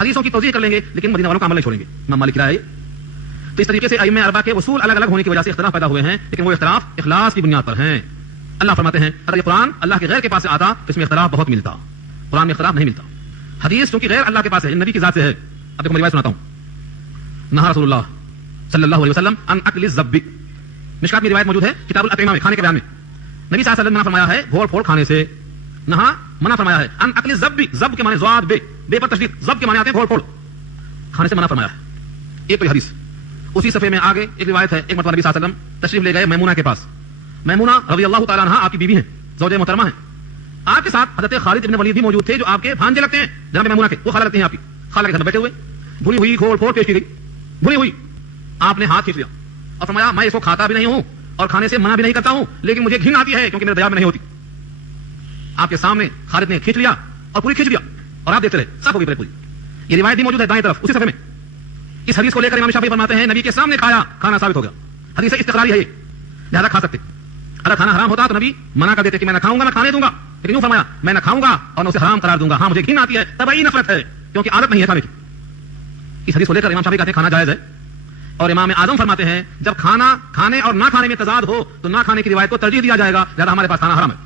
حدیثوں کی توضیح کر لیں گے لیکن مدینے والوں کا عمل نہیں چھوڑیں گے. امام مالک کی رائے. تو اس طریقے سے ائمہ اربعہ کے اصول الگ الگ ہونے کی وجہ سے اختلاف پیدا ہوئے ہیں، لیکن وہ اختلاف اخلاص کی بنیاد پر ہیں. اللہ فرماتے ہیں اگر یہ قرآن اللہ کے غیر کے پاس سے آتا تو اس میں اختلاف بہت ملتا. قرآن میں اختلاف نہیں ملتا. حدیث چونکہ غیر اللہ کے پاس ہے، نبی کی ذات سے ہے. اب دیکھو میں روایت سناتا ہوں. نہا رسول اللہ صلی اللہ علیہ وسلم ان اکل الزب. مشکات میں روایت موجود ہے کتاب الاطعمہ میں، کھانے کے بیان میں. نبی صلی اللہ علیہ وسلم نے منع فرمایا ہے گھوڑ پھوڑ کھانے سے. نہا منع فرمایا ہے. ان اکل الزب، زب کے معنی زواد بے پر تشدید، زب کے معنی آتے ہیں گھوڑ پھوڑ کھانے سے منع فرمایا ہے. ایک کوئی حدیث. اسی صفحے میں آگے ایک روایت ہے، ایک مرتبہ نبی صلی اللہ علیہ وسلم تشریف لے گئے میمونہ کے پاس. میمونہ رضی اللہ تعالیٰ عنہا آپ کی بیوی ہیں، زوجہ محترمہ ہیں. آپ کے ساتھ حضرت خالد ابن ولید بھی موجود تھے جو آپ کے بھانجے لگتے ہیں جناب میمونہ کے. وہ خالہ لگتے ہیں آپ کی. خالہ کے گھر میں بیٹھے ہوئے بھنی ہوئی گھوڑ پھوڑ پیش کی گئی، بھنی ہوئی. آپ نے ہاتھ کھینچ لیا اور فرمایا میں اس کو کھاتا بھی نہیں ہوں اور کھانے سے منع بھی نہیں کرتا ہوں، لیکن مجھے گھن آتی ہے کیونکہ میرے دیار میں نہیں ہوتی. آپ کے سامنے خالد نے کھینچ لیا اور پوری کھینچ لیا اور آپ دیکھتے رہے، صاف ہوگی پوری. یہ روایت بھی موجود ہے دائیں طرف اسی صفحے میں. اس حدیث کو لے کر امام شافعی فرماتے ہیں نبی کے سامنے کھایا، کھانا ثابت ہو گیا. حدیث استقراری ہے یہ، لہذا کھا سکتے. اگر کھانا حرام ہوتا تو نبی منع کر دیتے کہ میں نہ کھاؤں گا نہ کھانے دوں گا، لیکن یوں فرمایا میں نہ کھاؤں گا اور نہ اسے حرام قرار دوں گا. ہاں مجھے گھن آتی ہے، طبعی نفرت ہے کیونکہ عادت نہیں ہے کھانے کی. اس حدیث کو لے کر امام شافعی کہتے ہیں کھانا جائز ہے. اور امام اعظم فرماتے ہیں جب کھانا کھانے اور نہ کھانے میں تضاد ہو تو نہ کھانے کی روایت کو ترجیح دیا جائے گا، لہذا ہمارے پاس کھانا حرام ہے.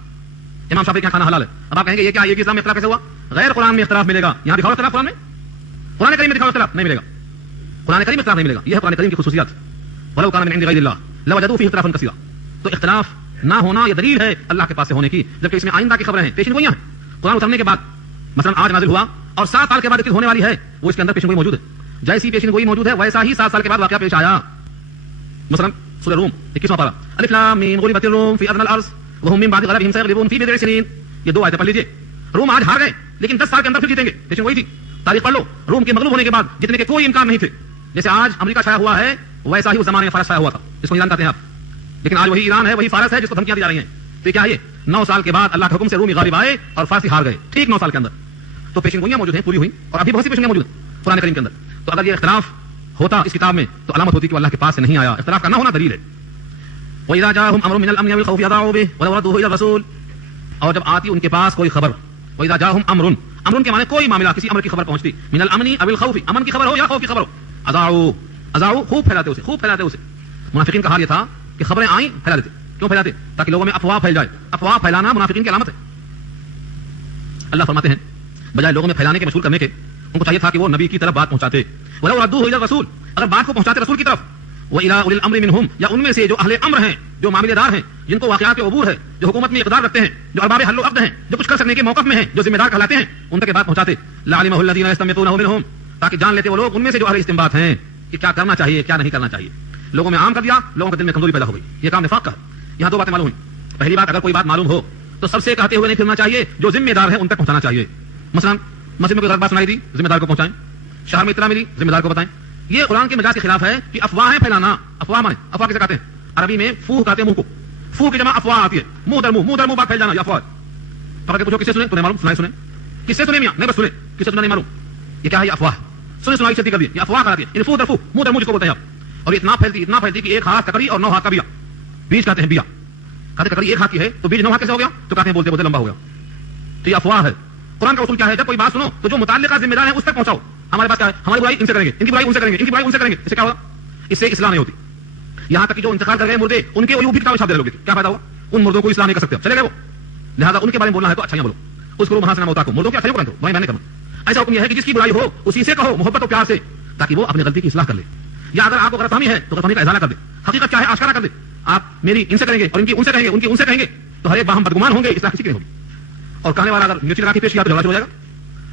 امام شافعی کا کھانا حلال ہے. اب آپ کہیں گے یہ کیا، یہ اسلام میں اختلاف کیسے ہوا؟ غیر قرآن میں اختلاف ملے گا. یہاں دکھاؤ اختلاف قرآن میں، قرآن کریم میں دکھاؤ اختلاف نہیں ملے گا. قرآن کریم میں اختلاف نہیں ملے گا. یہ ہے قرآن کریم کی خصوصیات. ولو کان من عند غیر اللہ لوجدوا فیہ اختلافا کثیرا. تو اختلاف نہ ہونا یہ دلیل ہے اللہ کے پاس سے ہونے کی، جبکہ اس میں آئندہ کی خبریں ہیں، پیشن گوئیاں ہیں. قرآن اترنے کے بعد مثلا آج نازل ہوا اور 7 سال کے بعد ہونے والی ہے، وہ اس کے اندر پیشن گوئی موجود ہے. جیسی پیشن گوئی موجود ہے ویسا ہی 7 سال کے بعد واقعہ پیش آیا. مثلا سورہ روم 21واں پارہ الف لام میم غلبت الروم فی ادنى الارض وهم من بعد غلبهم سيغلبون في بضع سنين. یہ 2 آیتیں پڑھ لیجئے. روم آج ہار گئے لیکن 10 سال کے اندر پھر جیتیں گے. پیشن گوئی تھی. تاریخ پڑھ لو. روم کے مغلوب ہونے کے بعد جتنے کے کوئی امکان نہیں تھے. جیسے آج امریکہ چھایا ہوا ہے ویسا ہی اس زمانے میں فارس چھایا ہوا تھا، جس کو ایران کہتے ہیں آپ. لیکن آج وہی ایران ہے، وہی فارس ہے جس کو دھمکیاں دی جا رہی ہیں. تو کیا ہے 9 سال کے بعد اللہ کے حکم سے رومی غالب آئے اور فارسی ہار گئے، ٹھیک 9 سال کے اندر. تو پیشن گوئیاں موجود ہیں، پوری ہوئی اور ابھی بہت سی پیشن گوئیاں موجود ہیں قرآن کریم کے اندر. تو اگر یہ اختلاف ہوتا اس کتاب میں تو علامت ہوتی کہ وہ اللہ کے پاس سے نہیں آیا. اختلاف کا نہ ہونا دلیل ہے. وَإِذَا جَاءَهُمْ أَمْرٌ مِّنَ الْأَمْنِ وَالْخَوْفِ أَذَاعُوا بِهِ وَلَوْ رَدُّوهُ إِلَى الرَّسُولِ. اور جب آتی ان کے پاس کوئی خبر، وَإِذَا جَاءَهُمْ أَمْرٌ، امر کے معنی کوئی معاملہ، کسی امر کی خبر پہنچتی، من الامن او الخوف، امن کی خبر ہو یا خوف کی خبر ہو، اذاعوا خوب پھیلاتے اسے. منافقین کا حال یہ تھا کہ خبریں آئیں پھیلا دیتے. کیوں پھیلاتے؟ تاکہ لوگوں میں افواہ پھیل جائے. افواہ پھیلانا منافقین کی علامت ہے. اللہ فرماتے ہیں بجائے لوگوں میں پھیلانے کے مشغول کرنے کے ان کو چاہیے تھا کہ وہ نبی کی طرف بات پہنچاتے. وَلَوْ رَدُّوهُ إِلَى الرَّسُولِ، اگر بات کو پہنچاتے رسول کی طرف. وَإِلَىٰ أُولِي الْأَمْرِ مِنْهُمْ، یا ان میں سے جو اہل امر ہیں، جو معاملے دار ہیں، جن کو واقعات پہ عبور ہے، جو حکومت میں اقتدار رکھتے ہیں، جو ارباب حل و عقد ہیں، جو کچھ کر سکنے کے موقف میں ہیں، جو ذمہ دار کہلاتے ہیں، ان تک بات پہنچاتے. لَعَلِمَهُ الَّذِينَ يَسْتَنبِطُونَهُ مِنْهُمْ، تاکہ جان لیتے وہ لوگ ان میں سے جو اہل استنباط ہیں کہ کیا کرنا چاہیے کیا نہیں کرنا چاہیے. لوگوں میں عام کر دیا، لوگوں کے دل میں کمزوری پیدا ہو گئی. یہ کام نفاق کا ہے. یہاں 2 باتیں معلوم ہوئی. پہلی بات، اگر کوئی بات معلوم ہو تو سب سے کہتے ہوئے نہیں پھرنا چاہیے، جو ذمہ دار ہے ان تک پہنچانا چاہیے. مثلا مسجد میں کوئی غلط بات سنائی دی، ذمہ دار کو پہنچائیں. شہر میں اطلاع ملی، ذمہ دار کو بتائیں. یہ قرآن کے مزاج کے خلاف ہے کہ افواہیں پھیلانا. افواہ مانے افواہ کسے کہتے ہیں؟ عربی میں فوہ کہتے ہیں منہ کو. فوہ کی جمع افواہ آتی ہے. منہ در منہ بات پھیل جانا، یہ افواہ. پکڑ کے پوچھو کس سے سنے تو نہیں معلوم، سنائے کس سے سنے میاں؟ نہیں بس سنے، کس سے سنا نہیں معلوم. یہ کیا ہے؟ یہ افواہ. سنائی چھتی کر دی، یہ افواہ کراتی ہے. فوہ در فوہ، منہ در منہ جس کو بولتے ہیں آپ. اور اتنا پھیلتی کہ 1 ہاتھ ککڑی اور 9 ہاتھ کا بیا. بیج کہتے ہیں بیا. کہتے ککڑی 1 ہاتھ کی ہے تو بیج 9 ہاتھ کیسے ہو گیا؟ تو کہتے ہیں بولتے بولتے لمبا ہو گیا. تو یہ افواہ ہے. قرآن کا اصول کیا ہے؟ جب کوئی بات سنو تو جو متعلقہ ذمہ دار ہیں اس تک پہنچاؤ. ہمارے پاس کیا ہے؟ ہماری برائی ان سے کریں گے, ان کی برائی ان سے کریں گے, ان کی برائی ان سے کریں گے. اس سے کیا ہوگا؟ اس سے اصلاح نہیں ہوتی. یہاں تک کہ جو انتقال کر گئے مردے, ان کے وہ بھی کتاب چھاپ دے لوگے, کیا فائدہ ہوا؟ ان مردوں کو اصلاح نہیں کر سکتے, چلے گئے وہ. لہٰذا ان کے بارے میں بولنا ہے تو اچھا بولو. اس کو محاسنہ موتا کو مردوں کی اچھائی کرو, برائی میں نہیں کروں. ایسا حکم یہ ہے کہ جس کی برائی ہو اسی سے کہو محبت و پیار سے, تاکہ وہ اپنی غلطی کی اصلاح کر لے. یا اگر آپ کو غلط فہمی ہے تو غلط فہمی کا ازالہ کر دے, حقیقت کیا ہے آشکارا کر دے. آپ میری ان سے کریں گے اور ان کی ان سے کہیں گے, ان کی ان سے کہیں گے, تو ہر ایک باہم بدگمان ہوں گے, اصلاح کسی کی نہیں ہوگی. اور کہنے والا اگر مرچی لگا کے پیش کیا تو جھگڑا ہو جائے گا.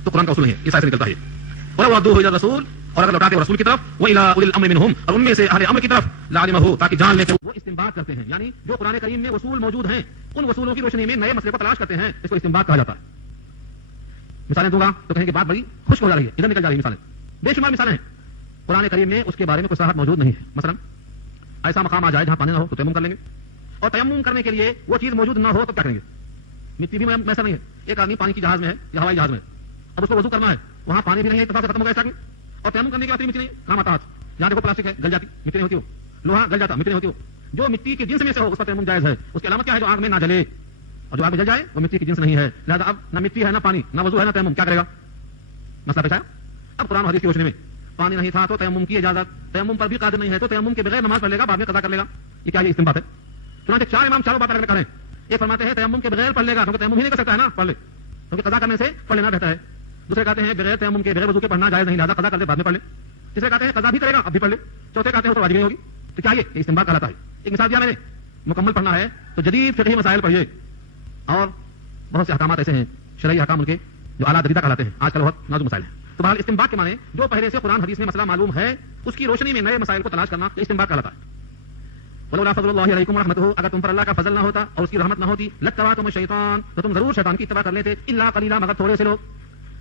تو قرآن کا اصول نہیں ہے, اس آیت سے نکلتا ہے. رسول, اور اگر لوٹاتے رسول کی طرف, وَإِلَىٰ أُولِي الْأَمْرِ مِنْهُمْ, اور ان میں سے اہل امر کی طرف, لَعَلِمَهُ, تاکہ جان لیں کہ وہ استنباط کرتے ہیں. یعنی جو قرآن کریم میں اصول موجود ہیں ان اصولوں کی روشنی میں نئے مسئلے کو تلاش کرتے ہیں, اس کو استنباط کہا جاتا ہے. مثالیں دوں گا تو کہیں کہ بات بڑی خشک ہو جا رہی ہے, ادھر نکل جا رہی ہے. مثالیں بے شمار مثالیں ہیں. قرآن کریم میں اس کے بارے میں کوئی صراحت موجود نہیں ہے. مثلا ایسا مقام آ جائے جہاں پانی نہ ہو تو تیمم کر لیں گے, اور تیمم کرنے کے لیے وہ چیز موجود نہ ہو تو کیا کریں گے؟ مٹی بھی میسر نہیں ہے. ایک آدمی پانی کی جہاز میں ہے یا ہوائی جہاز میں, اب اس کو وضو کرنا ہے, وہاں پانی بھی نہیں ہے, اتفاق سے ختم ہو گیا ایسا, اور تیمم کرنے کے بعد مٹی نہیں, کام آتا ہاتھ. جہاں دیکھو پلاسٹک ہے, گل جاتی, مٹی نہیں ہوتی, وہ لوہا گل جاتا, مٹی نہیں ہوتی. وہ جو مٹی کے جنس میں سے ہو اس کا تیمم جائز ہے. اس کی علامت کیا ہے؟ جو آگ میں نہ جلے, اور جو آگ میں جل جائے وہ مٹی کی جنس نہیں ہے. لہٰذا اب نہ مٹی ہے, نہ پانی, نہ وضو ہے, نہ تیمم, کیا کرے گا؟ مسئلہ پیش آیا. اب قرآن حدیث کی روشنی میں پانی نہیں تھا تو تیمم کی اجازت, تیمم پر بھی قادر نہیں ہے تو تیمم کے بغیر نماز پڑھ لے گا, بعد میں قضا کر لے گا. یہ کیا یہ استنباط ہے؟ چنانچہ چار امام چاروں باتیں کریں. ایک فرماتے ہیں تیمم کے بغیر پڑھ لے گا, کیونکہ تیمم ہی نہیں کر سکتا ہے نا, پڑھ لے, کیونکہ قضا کرنے سے پڑھ لینا بہتر ہے. دوسرے کہتے ہیں بغیر تیمم کے بغیر وضو کے پڑھنا جائز نہیں, لہٰذا قضا کر لے, بعد میں پڑھ لے. تیسرے کہتے ہیں قضا بھی کرے گا, اب بھی پڑھ لے. چوتھے کہتے ہیں تو واجب نہیں ہوگی. تو کیا یہ استنباط کہلاتا ہے؟ ایک مثال دیا میں نے, مکمل پڑھنا ہے تو جدید فقہی مسائل پڑھیے, اور بہت سے احکامات ایسے ہیں شرعی احکام کے جو اعلیٰ دریدہ کہلاتے ہیں, آج کل بہت نازک مسائل ہیں. تو بہرحال استنباط کے معنی جو پہلے سے قرآن حدیث میں مسئلہ معلوم ہے اس کی روشنی میں نئے مسائل کو تلاش کرنا استنباط کہلاتا ہے. ولولا فضل اللہ علیکم ورحمتہ, اگر تم پر اللہ کا فضل نہ ہوتا اور اس کی رحمت نہ ہوتی, لاتبعتم الشیطان, تو تم ضرور شیطان کی اتباع کر لیتے, الا قلیلا, مگر تھوڑے سے لوگ.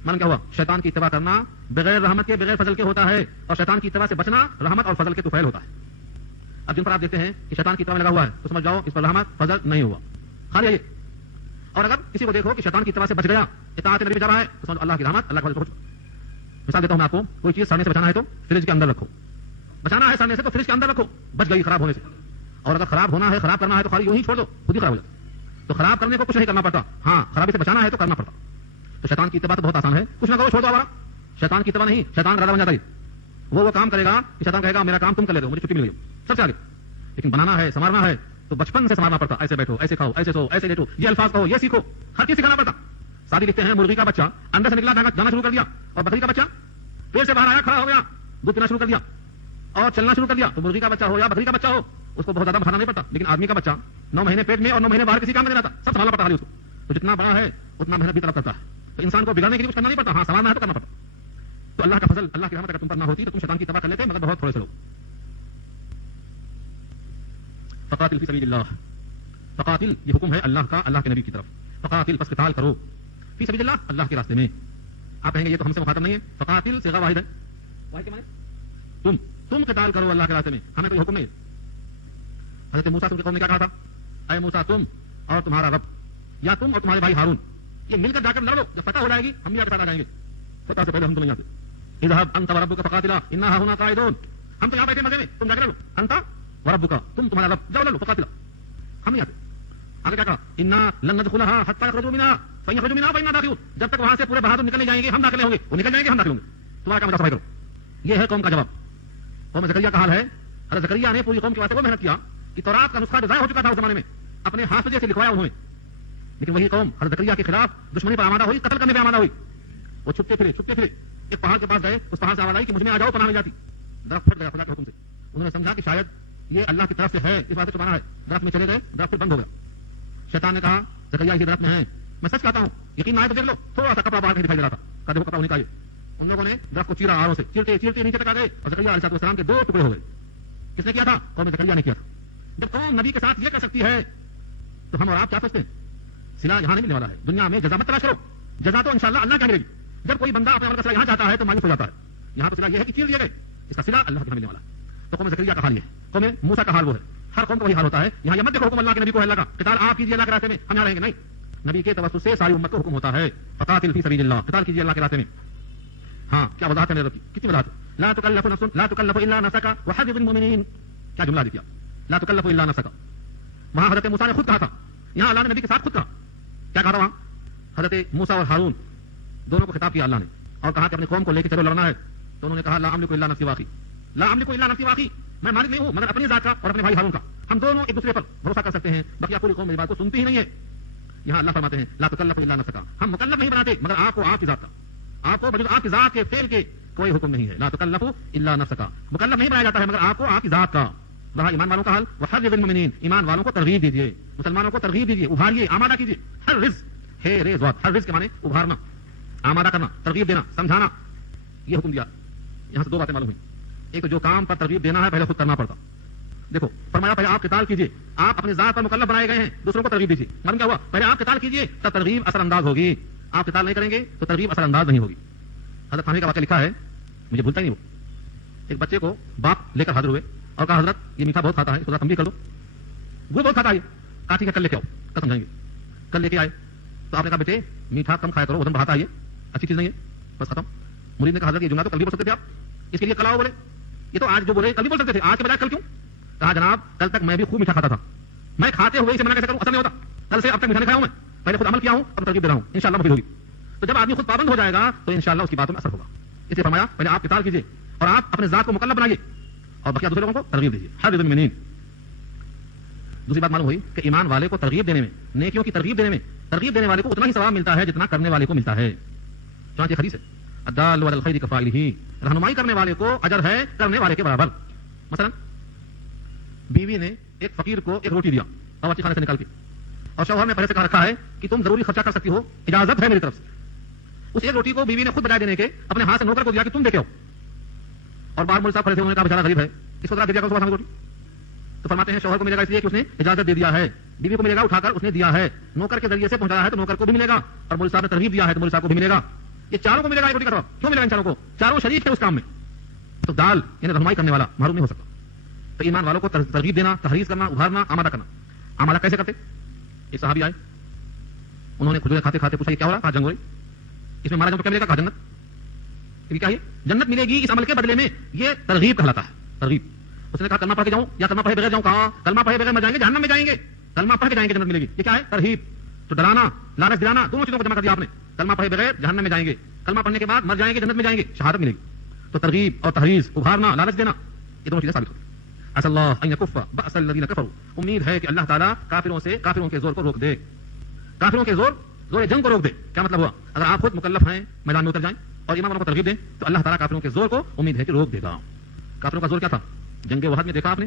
من کیا ہوا؟ شیطان کی اتباع کرنا بغیر رحمت کے, بغیر فضل کے ہوتا ہے, اور شیطان کی اتباع سے بچنا رحمت اور فضل کے طفیل ہوتا ہے. اب جن پر آپ دیکھتے ہیں کہ شیطان کی اتباع میں لگا ہوا ہے تو سمجھ جاؤ اس پر رحمت فضل نہیں ہوا, خالی ہے یہ. اور اگر کسی کو دیکھو کہ شیطان کی اتباع سے بچ گیا, اطاعت نبی جا رہا ہے, تو سمجھو اللہ کی رحمت, اللہ کا فضل. مثال دیتا ہوں میں آپ کو, کوئی چیز سڑنے سے بچانا ہے تو فریج کے اندر رکھو, بچانا ہے سڑنے سے تو فریج کے اندر رکھو, بچ گئی خراب ہونے سے. اور اگر خراب ہونا ہے, خراب کرنا ہے تو خالی یوں ہی چھوڑ دو, خود ہی خراب ہو جائے. تو خراب کرنے کو کچھ نہیں کرنا پڑتا, ہاں خرابی سے بچانا ہے تو کرنا پڑتا. تو شیطان کی اتباع تو بہت آسان ہے, کچھ نہ کرو, چھوڑ دو ہمارا. شیطان کی اتباع نہیں, شیطان راضا بن جاتا ہے. وہ کام کرے گا کہ شیطان کہے گا میرا کام تم کر لے دو, مجھے چھٹی مل گئی, سب سے آگے. لیکن بنانا ہے, سنوارنا ہے تو بچپن سے سنوارنا پڑتا. ایسے بیٹھو, ایسے کھاؤ, ایسے سو, ایسے لیٹو, یہ الفاظ کہو, یہ سیکھو, ہر چیز سکھانا پڑتا. شادی لکھتے ہیں مرغی کا بچہ اندر سے نکلا, جانا شروع کر دیا, اور بکری کا بچہ پیٹ سے باہر آیا, کھڑا ہو گیا, دودھ پینا شروع کر دیا اور چلنا شروع کر دیا. تو مرغی کا بچہ ہو یا بکری کا بچہ ہو, اس کو بہت زیادہ بڑھانا نہیں پڑتا. لیکن آدمی کا بچہ 9 مہینے پیٹ میں اور 9 مہینے باہر کسی کام میں نہیں رہتا, سب سنبھالنا پڑتا ہے اس کو. تو جتنا بڑا ہے اتنا محنت بھی طلب کرتا ہے. تو انسان کو بگاڑنے کے لیے کچھ کرنا نہیں پڑتا, ہاں سنوارنا ہے تو کرنا پڑتا. تو اللہ کا فضل, اللہ کی رحمت اگر تم پر نہ ہوتی تو تم شیطان کی اتباع کر لیتے, مگر بہت تھوڑے سے لوگ. فقاتل فی سبیل اللہ, فقاتل یہ حکم ہے اللہ کا, اللہ کے نبی کی طرف. فقاتل پس قتال کرو, فی سبیل اللہ, اللہ کے راستے میں. آپ کہیں گے یہ تو ہم سے مخاطب نہیں ہے, فقاتل صیغہ واحد ہے, واحد کے معنی تم قتال کرو اللہ کے راستے میں, ہمیں کوئی حکم نہیں. حضرت موسیٰ کے قوم نے کیا کہا تھا؟ اے موسیٰ تم اور تمہارا رب, یا تم اور تمہارے بھائی ہارون, یہ مل کر جا کر لڑ لو, جب فتح ہو جائے گی ہم بھی آپ کے ساتھ آ جائیں گے. فتح سے پہلے ہم تو نہیں آتے. اذهب انت وربك فقاتلا انا هنا قاعدون, ہم تو یہاں بیٹھے مزے میں, تم جا کر لڑو. انت وربك, تم تمہارا رب, جاؤ لڑو, فقاتلا, ہم نہیں آتے. آگے کیا کہا؟ انا لن ندخلها حتى يخرجوا منها فإن يخرجوا منها فإنا داخلون, جب تک وہاں سے پورے بہادر نکلنے جائیں گے ہم داخل ہوں گے, وہ نکل جائیں گے ہم داخل ہوں گے. تمہارا کام صفائی کرو. یہ ہے قوم کا جواب. قوم زکریا کا حال ہے. حضرت زکریا نے پوری قوم کے واسطے وہ محنت کیا کہ تورات کا نسخہ جو ضائع ہو چکا تھا اس زمانے میں, اپنے ہاتھ سے لکھوایا انہوں نے. لیکن وہی قوم حضرت زکریا کے خلاف دشمنی پر آمادہ ہوئی, قتل کرنے پہ آمادہ ہوئی. وہ چھپتے پھرے ایک پہاڑ کے پاس گئے, اس پہاڑ سے آواز آئی کہ مجھ میں آ جاؤ, پناہ مل جاتی. درخت پھٹ گیا خدا کے حکم سے. انہوں نے سمجھا کہ شاید یہ اللہ کی طرف سے ہے, اس بات سے چھپانا ہے. درخت میں چلے گئے, درخت پھر بند ہو گیا. شیطان نے کہا زکریا اسی درخت میں ہے, میں سچ کہتا ہوں, یقین نہ آئے تو دیکھ لو, تھوڑا سا کپڑا باہر دکھائی دے رہا تھا. کہا دیکھو کپڑا ہونے کا یہ. ان لوگوں نے درخت کو چیرا, آروں سے چیرتے نیچے تک آ گئے, اور زکریا علیہ السلام کے 2 ٹکڑے ہو گئے. کس نے کیا تھا؟ قوم زکریا نے کیا تھا. جب قوم نبی کے ساتھ یہ کر سکتی ہے تو ہم اور آپ کیا سوچتے ہیں؟ صلہ یہاں نہیں ملنے والا ہے, دنیا میں جزا مت تلاش کرو, جزا تو انشاءاللہ اللہ کیا ملے گی. جب کوئی بندہ اپنے عمل کا صلہ یہاں چاہتا ہے تو مایوس ہو جاتا ہے. یہاں تو صلہ یہ ہے کہ چیر دیے گئے, اس کا صلہ اللہ کے یہاں ملنے والا ہے. تو قوم زکریا کا حال یہ ہے, قوم موسیٰ کا حال وہ ہے. ہر قوم کا وہی حال ہوتا ہے. یہاں یہ مت دیکھو حکم اللہ کے نبی کو ہے اللہ کا, قتال آپ کیجیے اللہ کے راستے میں, ہم یہاں رہیں گے, نہیں. نبی کے توسط سے ساری امت کو حکم ہوتا ہے فقاتل فی سبیل اللہ, قتال کیجیے اللہ کے راستے میں. ہاں کیا وضاحت ہے میرے رب کی, کتنی وضاحت ہے. لا تکلف نفس لا تکلف الا نفسك وحرض المؤمنین, کیا جملہ دیا, لا تکلف الا نفسك. وہاں حضرت موسیٰ نے خود کہا تھا, یہاں اللہ نے نبی کے ساتھ خود کہا. کیا کہا تھا وہاں؟ حضرت موسیٰ اور ہارون دونوں کو خطاب کیا اللہ نے اور کہا کہ اپنی قوم کو لے کے چلو لڑنا ہے. تو انہوں نے کہا لا املک الا نفسی واخی، لا املک الا نفسی واخی، میں مالک نہیں ہوں مگر اپنی ذات کا اور اپنے بھائی ہارون کا. ہم دونوں ایک دوسرے پر بھروسہ کر سکتے ہیں، بقیہ پوری قوم میری بات کو سنتی ہی نہیں ہے. یہاں اللہ فرماتے ہیں لا تکلف الا نفسک، ہم مکلف نہیں بناتے مگر آپ کو آپ کی ذات کا، آپ کو بجز آپ کی ذات کے فعل کے کوئی حکم نہیں ہے. لا تکلف الا نفسک، مکلف نہیں بنایا جاتا ہے مگر آپ کو آپ کی ذات کا. رہا ایمان والوں کا حال، وحرض المؤمنین، ایمان والوں کو ترغیب دیجیے، مسلمانوں کو ترغیب دیجیے، ابھاریے، آمادہ کیجیے. ہر رزق ہے ریز وات، ہر رزق کے معنی ابھارنا، آمادہ کرنا، ترغیب دینا، سمجھانا. یہ حکم دیا. یہاں سے دو باتیں معلوم ہوئی. ایک جو کام پر ترغیب دینا ہے پہلے خود کرنا پڑتا. دیکھو فرمایا پہلے آپ قتال کیجیے، آپ اپنی ذات پر مکلف بنائے گئے ہیں، دوسروں کو ترغیب دیجیے. معلوم کیا ہوا؟ پہلے آپ قتال کیجیے تب ترغیب اثر انداز ہوگی. آپ قتال نہیں کریں گے تو ترغیب اثر انداز نہیں ہوگی. حضرت خانوی کا واقعہ لکھا ہے، مجھے بھولتا ہی نہیں. وہ ایک بچے کو باپ لے کر حاضر ہوئے اور کہا حضرت یہ میٹھا بہت کھاتا ہے، خدا تنبیہ کر دو، گڑ بہت کھاتا ہے. کہا ٹھیک ہے کل لے کے آؤ، کل سمجھائیں گے. کل لے کے آئے تو آپ نے کہا بیٹے میٹھا کم کھایا کرو، وزن بڑھاتا ہے، یہ اچھی چیز نہیں ہے. بس ختم. مرید نے کہا حضرت یہ جملہ تو کل بھی بول سکتے تھے آپ، اس کے لیے کل آؤ بولے. یہ تو آج جو بولے کل بھی بول سکتے تھے، آج کے بجائے کل کیوں؟ کہا جناب کل تک میں بھی خوب میٹھا کھاتا تھا، میں کھاتے ہوئے اسے منع کیسے کروں؟ اثر نہیں ہوتا. کل سے اب تک میٹھا نہیں کھایا ہوں، میں پہلے خود عمل کیا ہوں، اب ترغیب دے رہا ہوں، انشاءاللہ مفید ہوگی. تو جب آدمی خود پابند ہو جائے گا تو انشاءاللہ اس کی باتوں میں اثر ہوگا. اس لیے فرمایا پہلے آپ قتال کیجیے اور آپ اپنے ذات کو مکلف بنائیے اور بقیہ دوسرے لوگوں کو ترغیب دیجیے. حرض المؤمنین. دوسری بات معلوم ہوئی کہ ایمان والے کو ترغیب دینے میں، نیکیوں کی ترغیب دینے میں، ترغیب دینے والے کو اتنا ہی ثواب ملتا ہے جتنا کرنے والے کو ملتا ہے. چنانچہ حدیث ہے الدال علی الخیر کفاعلہ، رہنمائی کرنے والے کو اجر ہے کرنے والے کے برابر. مثلا بیوی نے ایک فقیر کو ایک روٹی دیا باورچی خانے سے نکال کے، اور شوہر نے پہلے سے کہا رکھا ہے کہ تم ضروری خرچہ کر سکتی ہو، اجازت ہے میری طرف سے. اس ایک روٹی کو بیوی نے خود بجائے دینے کے اپنے ہاتھ سے نوکر کو دیا کہ تم دے کے آؤ. اور بار مول صاحب کھڑے تھے، انہوں نے کہا بیچارہ غریب ہے، اس کو ذرا دے دیا کرو صبح روٹی. تو فرماتے ہیں شوہر کو ملے گا اس لیے کہ اس نے اجازت دے دیا ہے، بیوی کو ملے گا اٹھا کر اس نے دیا ہے، نوکر کے ذریعے سے پہنچایا ہے تو نوکر کو بھی ملے گا، اور مول صاحب نے ترغیب دیا ہے تو مول صاحب کو بھی ملے گا. یہ چاروں کو ملے گا ایک روٹی کا ثواب. کیوں ملے گا ان چاروں کو؟ چاروں شریک ہے اس کام میں. تو دال یعنی رہنمائی کرنے والا محروم نہیں ہو سکتا. تو ایمان والوں کو ترغیب دینا، تحریض کرنا، ابھارنا، آمادہ کرنا. آمادہ کیسے کرتے؟ ایک صحابی آئے، انہوں نے کھجورے کھاتے کھاتے پوچھا یہ کیا ہو رہا؟ کہا جنگ ہو رہی. اس میں مارا جاؤں تو کیا ملے گا؟ کہا جنت. یہ کیا ہے؟ جنت ملے گی اس عمل کے بدلے میں. یہ ترغیب کہلاتا ہے، ترغیب. اس نے کہا کلمہ پڑھ کے جاؤں یا کلمہ پڑھے بغیر جاؤں؟ کہا کلمہ پڑھے بغیر مر جائیں گے، جہنم میں جائیں گے. کلمہ پڑھ کے جائیں گے جنت ملے گی. یہ کیا ہے؟ ترغیب. تو ڈرانا، لالچ دلانا، دونوں چیزوں کو جمع کر دیا آپ نے. کلمہ پڑھے بغیر جہنم میں جائیں گے، کلمہ پڑھنے کے بعد مر جائیں گے جنت میں جائیں گے، شہادت ملے گی. تو ترغیب اور تحریض، ابھارنا، لالچ دینا، یہ دونوں چیزیں ثابت ہوتی ہیں. اسأل اللہ ان یکف بأس الذین کفروا، امید ہے کہ اللہ تعالیٰ کافروں سے، کافروں کے زور کو روک دے، کافروں کے زور جنگ کو روک دے. کیا مطلب ہوا؟ اگر آپ خود مکلف ہیں میدان میں اتر جائیں اور ایمان والوں کو ترغیب دیں تو اللہ تعالیٰ کافروں کے زور کو امید ہے کہ روک دے گا. کافروں کا زور کیا تھا؟ جنگ احد میں دیکھا آپ نے،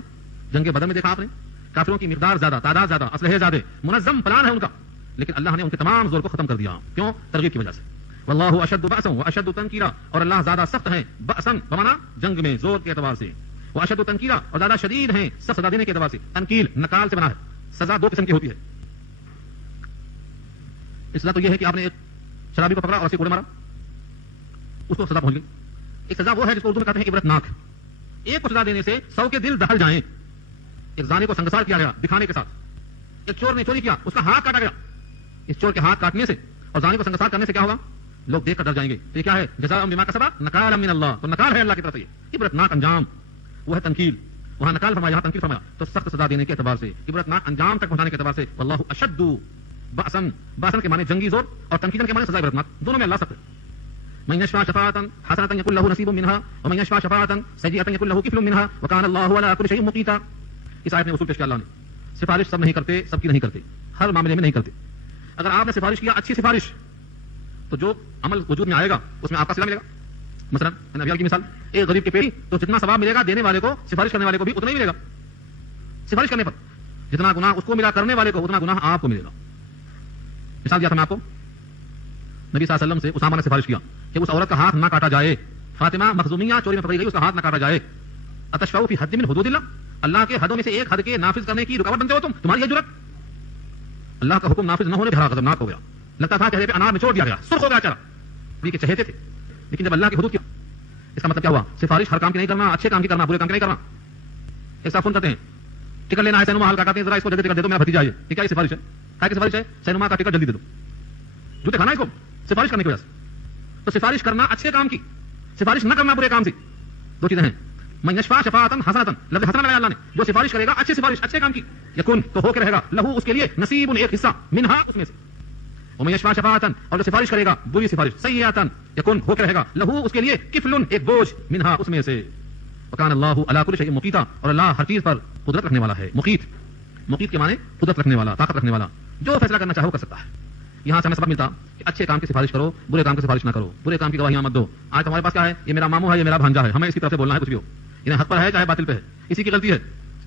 جنگ بدر میں دیکھا آپ نے. کافروں کی مقدار زیادہ، تعداد زیادہ، اسلحے زیادہ، منظم پلان ہے ان کا، لیکن اللہ نے ان کے تمام زور کو ختم کر دیا. کیوں؟ ترغیب کی وجہ سے. واللہ اشد بأسا واشد تنکیرا، اور اللہ زیادہ سخت ہیں، بأسا بمعنی جنگ میں زور کے اعتبار سے، واشد تنکیرا، اور زیادہ شدید ہیں سخت سزا دینے کے اعتبار سے. تنکیل نکال سے بنا ہے. سزا دو قسم کی ہوتی ہے. سزا تو یہ ہے کہ آپ نے ایک شرابی کو پکڑا اور اسے کوڑے مارا، اس کو سزا پہنچ گئی. ایک سزا وہ ہے جس کو اردو میں کہتے ہیں عبرت ناک. ایک کو سزا دینے سے 100 کے دل دہل جائیں. ایک زانی کو سنگسار کیا گیا دکھانے کے ساتھ. ایک چور نے چوری کیا، اس کا ہاتھ کاٹا گیا. اس چور کے ہاتھ کاٹنے سے اور زانی کو سنگسار کرنے سے کیا ہوگا؟ لوگ دیکھ کر ڈر جائیں گے. یہ کیا ہے؟ جزاء بما کسبا نکالا من اللہ. تو نکال ہے اللہ کی طرف سے. یہ عبرت ناک انجام، وہ ہے تنکیل. وہاں نکال فرمایا، یہاں تنکیل فرمایا. تو سخت سزا دینے کے اعتبار سے، عبرت ناک انجام تک پہنچانے کے اعتبار سے. واللہ اشد بأسا، بأسا کے معنی جنگی زور اور تنکیل کے معنی سزا عبرت ناک. دونوں میں اللہ سخت ہے. من يشفع شفاعة حسنة يكن له نصيب منها ومن يشفع شفاعة سيئة يكن له كفل منها وكان الله على كل شيء مقيتا. اس آیت میں اصول پیش کیا اللہ نے. سفارش سب نہیں کرتے، سب کی نہیں کرتے، ہر معاملے میں نہیں کرتے. اگر آپ نے سفارش کیا اچھی سفارش تو جو عمل وجود میں آئے گا اس میں آپ کا صلہ ملے گا. مثلا ابیال کی مثال، ایک غریب کے پیٹ تو جتنا ثواب ملے گا دینے والے کو، سفارش کرنے والے کو بھی اتنا ہی ملے گا. سفارش کرنے پر جتنا گناہ اس کو ملا، کرنے والے کو اتنا گناہ آپ کو ملے گا. مثال دیا تھا میں آپ کو، نبی صلی اللہ علیہ وسلم سے اسامہ نے سفارش کیا کہ اس عورت کا ہاتھ نہ کاٹا جائے. فاطمہ مخزومیہ چوری میں پکڑی گئی، اس کا ہاتھ نہ کاٹا جائے. اتشفعوا فی حد من حدود اللہ، اللہ کے حدوں میں سے ایک حد کے نافذ کرنے کی رکاوٹ بنتے ہو تم؟ تمہاری یہ جرأت؟ اللہ کا حکم نافذ نہ ہونے پہ بڑا غضبناک ہو گیا. لگتا تھا چہرے پہ انار نچوڑ دیا گیا، سرخ ہو گیا چہرہ. یہ کہ چہتے تھے، لیکن جب اللہ کی حدود کیا، اس کا مطلب کیا ہوا؟ سفارش ہر کام کی نہیں کرنا، اچھے کام کی کرنا، برے کام کی نہیں کرنا. ایک صاحب فون کرتے ہیں ٹکٹ لینا ہے سینما ہال کا، کہتے ہیں ذرا اس کو جلدی ٹکٹ دے دو، میرا بھتیجا ہے. یہ کیا یہ سفارش ہے؟ کیا کہ سفارش ہے؟ سینما کا ٹکٹ جلدی دے دو. جوتے کھانا اس کو سفارش کرنے کی وجہ سے. تو سفارش کرنا اچھے کام کی، سفارش نہ کرنا برے کام سے. دو چیزیں ہیں. من یشفع شفاعۃ حسنۃ، لفظ حسنہ لگایا اللہ نے. جو سفارش کرے گا اچھی سفارش، اچھے کام کی، یکن تو ہو کے رہے گا، لہو اس کے لیے نصیب، ایک حصہ، منہا اس میں سے. ومن یشفع شفاعۃ اور جو سفارش کرے گا بری سفارش سیئۃ یکن ہو کے رہے گا لہو اس کے لیے کفل ایک بوجھ منہا اس میں سے وکان اللہ علی کل شیء مقیتا اور اللہ ہر چیز پر قدرت رکھنے والا ہے مقیت کے معنی قدرت رکھنے والا طاقت رکھنے والا جو فیصلہ کرنا چاہے وہ کر سکتا ہے یہاں سے ہمیں سبق ملتا کہ اچھے کام کی سفارش کرو برے کام کی سفارش نہ کرو برے کام کی گواہیاں مت دو آج ہمارے پاس کیا ہے یہ میرا ماموں ہے یہ میرا بھانجا ہے ہمیں اس کی طرف سے بولنا ہے کچھ بھی ہو انہیں حق پر ہے چاہے باطل پہ ہے اسی کی غلطی ہے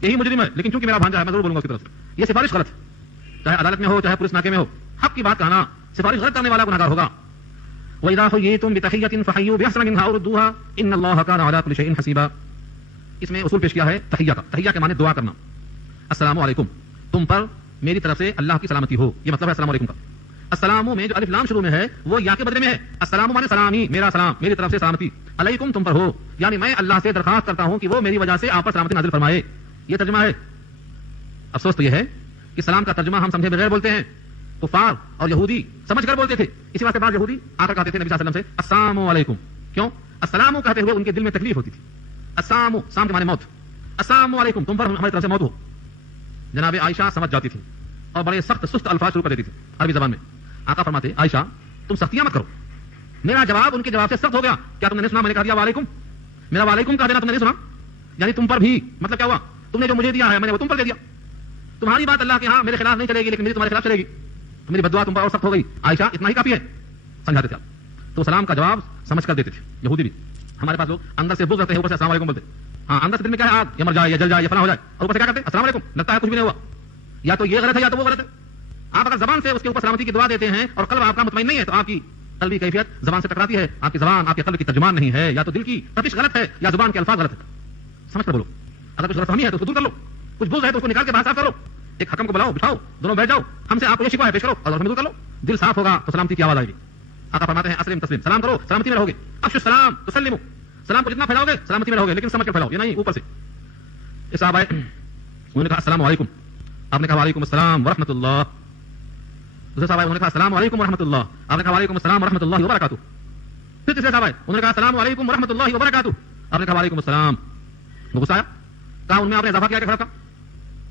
یہی مجرم ہے لیکن چونکہ میرا بھانجا ہے میں ضرور بولوں گا اس کی طرف سے یہ سفارش غلط ہے چاہے عدالت میں ہو چاہے پولیس ناکے میں ہو حق کی بات کہنا سفارش غلط کرنے والا گنہگار ہوگا وَإِذَا حُيِّيتُم بِتَحِيَّةٍ فَحَيُّوا بِأَحْسَنَ مِنْهَا أَوْ رُدُّوهَا إِنَّ اللَّهَ كَانَ عَلَى كُلِّ شَيْءٍ حَسِيبًا اس میں اصول پیش کیا ہے تحیہ کا تحیہ کے معنی دعا کرنا السلام علیکم تم پر میری طرف سے اللہ کی سلامتی ہو یہ مطلب ہے السلام علیکم کا السلام میں جو الف لام شروع میں ہے وہ یا کے بدلے میں ہے السلام معنی سلامی میرا سلام میری طرف سے سلامتی علیکم تم پر ہو یعنی میں اللہ سے درخواست کرتا ہوں کہ وہ میری وجہ سے آپ پر سلامتی نازل فرمائے یہ ترجمہ ہے افسوس تو یہ ہے کہ سلام کا ترجمہ ہم سمجھے بغیر بولتے ہیں کفار اور یہودی سمجھ کر بولتے تھے اسی واسطے بعض یہودی آ کر کہتے تھے نبی صلی اللہ علیہ وسلم سے السلام علیکم کیوں السلام کہتے ہوئے ان کے دل میں تکلیف ہوتی تھی السلام سام کے معنی موت السلام علیکم تم پر ہماری طرف سے موت ہو جناب عائشہ سمجھ جاتی تھی اور بڑے سخت سست الفاظ شروع کر دیتی تھی عربی زبان میں آقا فرماتے عائشہ تم سختیاں مت کرو میرا جواب ان کے جواب سے سخت ہو گیا کیا تم نے نہیں سنا میں نے کہا دیا وعلیکم میرا وعلیکم کہہ دینا تم نے نہیں سنا یعنی تم پر بھی مطلب کیا ہوا تم نے جو مجھے دیا ہے میں نے وہ تم پر دے دیا تمہاری بات اللہ کے ہاں میرے خلاف نہیں چلے گی لیکن میری تمہارے خلاف چلے گی میری بددعا تم پر اور سخت ہو گئی عائشہ اتنا ہی کافی ہے سمجھاتے تھے تو سلام کا جواب سمجھ کر دیتے تھے یہودی بھی ہمارے پاس لوگ اندر سے بغض رہتے ہیں اوپر سے السلام علیکم بولتے ہاں اندر سے دل میں کیا ہے آگ یہ مر جائے یا جل جائے یا فلاں ہو جائے اور اوپر سے کیا کرتے ہیں السلام علیکم لگتا ہے کچھ بھی نہیں ہوا یا تو یہ غلط ہے یا تو وہ غلط ہے آپ اگر زبان سے اس کے اوپر سلامتی کی دعا دیتے ہیں اور قلب آپ کا مطمئن نہیں ہے تو آپ کی قلبی کیفیت زبان سے ٹکراتی ہے آپ کی زبان آپ کے قلب کی ترجمان نہیں ہے یا تو دل کی تپش غلط ہے یا زبان کے الفاظ غلط ہے سمجھ کر بولو اگر کچھ غلط فہمی ہے تو اس کو دور کر لو کچھ بغض ہے تو اس کو نکال کے باہر صاف کرو ایک حکم کو بلاؤ بٹھاؤ دونوں بیٹھ جاؤ ہم سے آپ کو یہ شکوہ ہے پیش کرو اور دور کر لو دل صاف ہوگا تو سلامتی کی آواز آئے گی آقا فرماتے ہیں اسلم تسلیم سلام کرو سلامتی میں رہو گے افشوا السلام تسلموا سلام کو جتنا پھیلاؤ گے سلامتی میں رہو گے لیکن سمجھ کر پھیلاؤ یہ نہیں اوپر سے اس صاحب آئے انہوں نے کہا السلام علیکم آپ نے کہا وعلیکم السلام ورحمۃ اللہ دوسرے صاحب آئے انہوں نے کہا السلام علیکم ورحمۃ اللہ آپ نے کہا وعلیکم السلام ورحمۃ اللہ وبرکاتہ پھر تیسرے صاحب آئے انہوں نے کہا السلام علیکم ورحمۃ اللہ وبرکاتہ آپ نے کہا وعلیکم السلام وہ غصہ آیا کہا ان میں آپ نے اضافہ کیا کہ فرق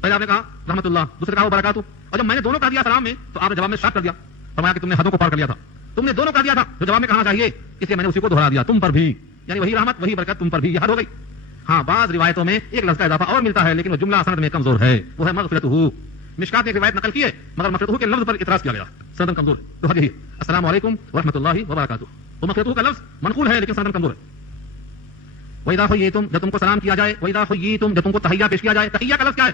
پہلے آپ نے کہا رحمۃ اللہ دوسرے کہا وبرکاتہ اور جب میں نے دونوں کہا دیا سلام میں تو آپ نے جواب میں شرط کر دیا فرمایا کہ تم نے حدوں کو پار کر لیا تھا تم نے دونوں کہا دیا تھا جو جواب میں کہنا چاہیے اس لیے میں نے اسی کو دہرا دیا تم پر بھی یعنی وہی رحمت وہی برکت تم پر بھی یہ حد ہو گئی ہاں بعض روایتوں میں ایک لفظ کا اضافہ اور ملتا ہے لیکن وہ جملہ سند میں کمزور ہے وہ ہے مغفرتہ مشکات نے ایک روایت نقل کی ہے مگر مغفرتہ کے لفظ پر اعتراض کیا گیا سند کمزور ہے تو یہی السلام علیکم ورحمۃ اللہ وبرکاتہ وہ مغفرتہ کا لفظ منقول ہے لیکن سند کمزور ہے وَإِذَا حُيِّيتُم جب تم کو سلام کیا جائے وَإِذَا حُيِّيتُم جب تم کو تحیہ پیش کیا جائے تحیہ کا لفظ کیا ہے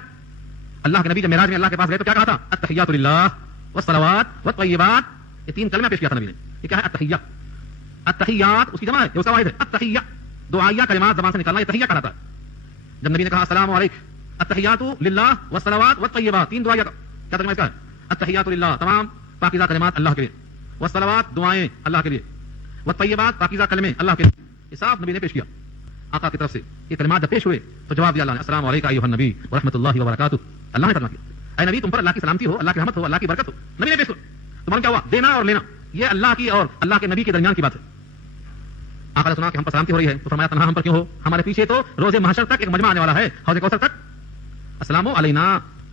اللہ کے نبی جب معراج میں اللہ کے پاس گئے تو کیا کہا تھا التحیات للہ والصلوات والطیبات یہ تین کلمہ پیش کیا تھا نبی نے یہ کیا ہے التحیہ التحیات اس کی جمع ہے یہ اس کا واحد ہے التحیہ دعائیہ کلمات زبان سے نکالنا یہ تحیہ کہلاتا ہے جب نبی نے کہا السلام علیکم التحیات للہ والصلوات والطیبات تین دعائیہ کیا ترجمہ اس کا ہے التحیات للہ تمام پاکیزہ کلمات اللہ کے لیے والصلوات دعائیں اللہ کے لیے والطیبات پاکیزہ کلمے اللہ کے لیے یہ صاف نبی نے پیش کیا آقا کی طرف سے یہ کلمات جب پیش ہوئے تو جواب دیا اللہ نے السلام علیکم ایھا النبی ورحمۃ اللہ وبرکاتہ اللہ نے فرمایا کیا اے نبی تم پر اللہ کی سلامتی ہو اللہ کی رحمت ہو اللہ کی برکت ہو نبی نے پیش کیا تمہارا کیا ہوا دینا اور لینا یہ اللہ کی اور اللہ کے نبی کے درمیان کی بات ہے آقا نے سنا کہ ہم پر سلامتی ہو رہی ہے تو فرمایا تنہا ہم پر کیوں ہو ہمارے پیچھے تو روز محشر تک ایک مجمع آنے والا ہے حوض کوثر تک السلام علینا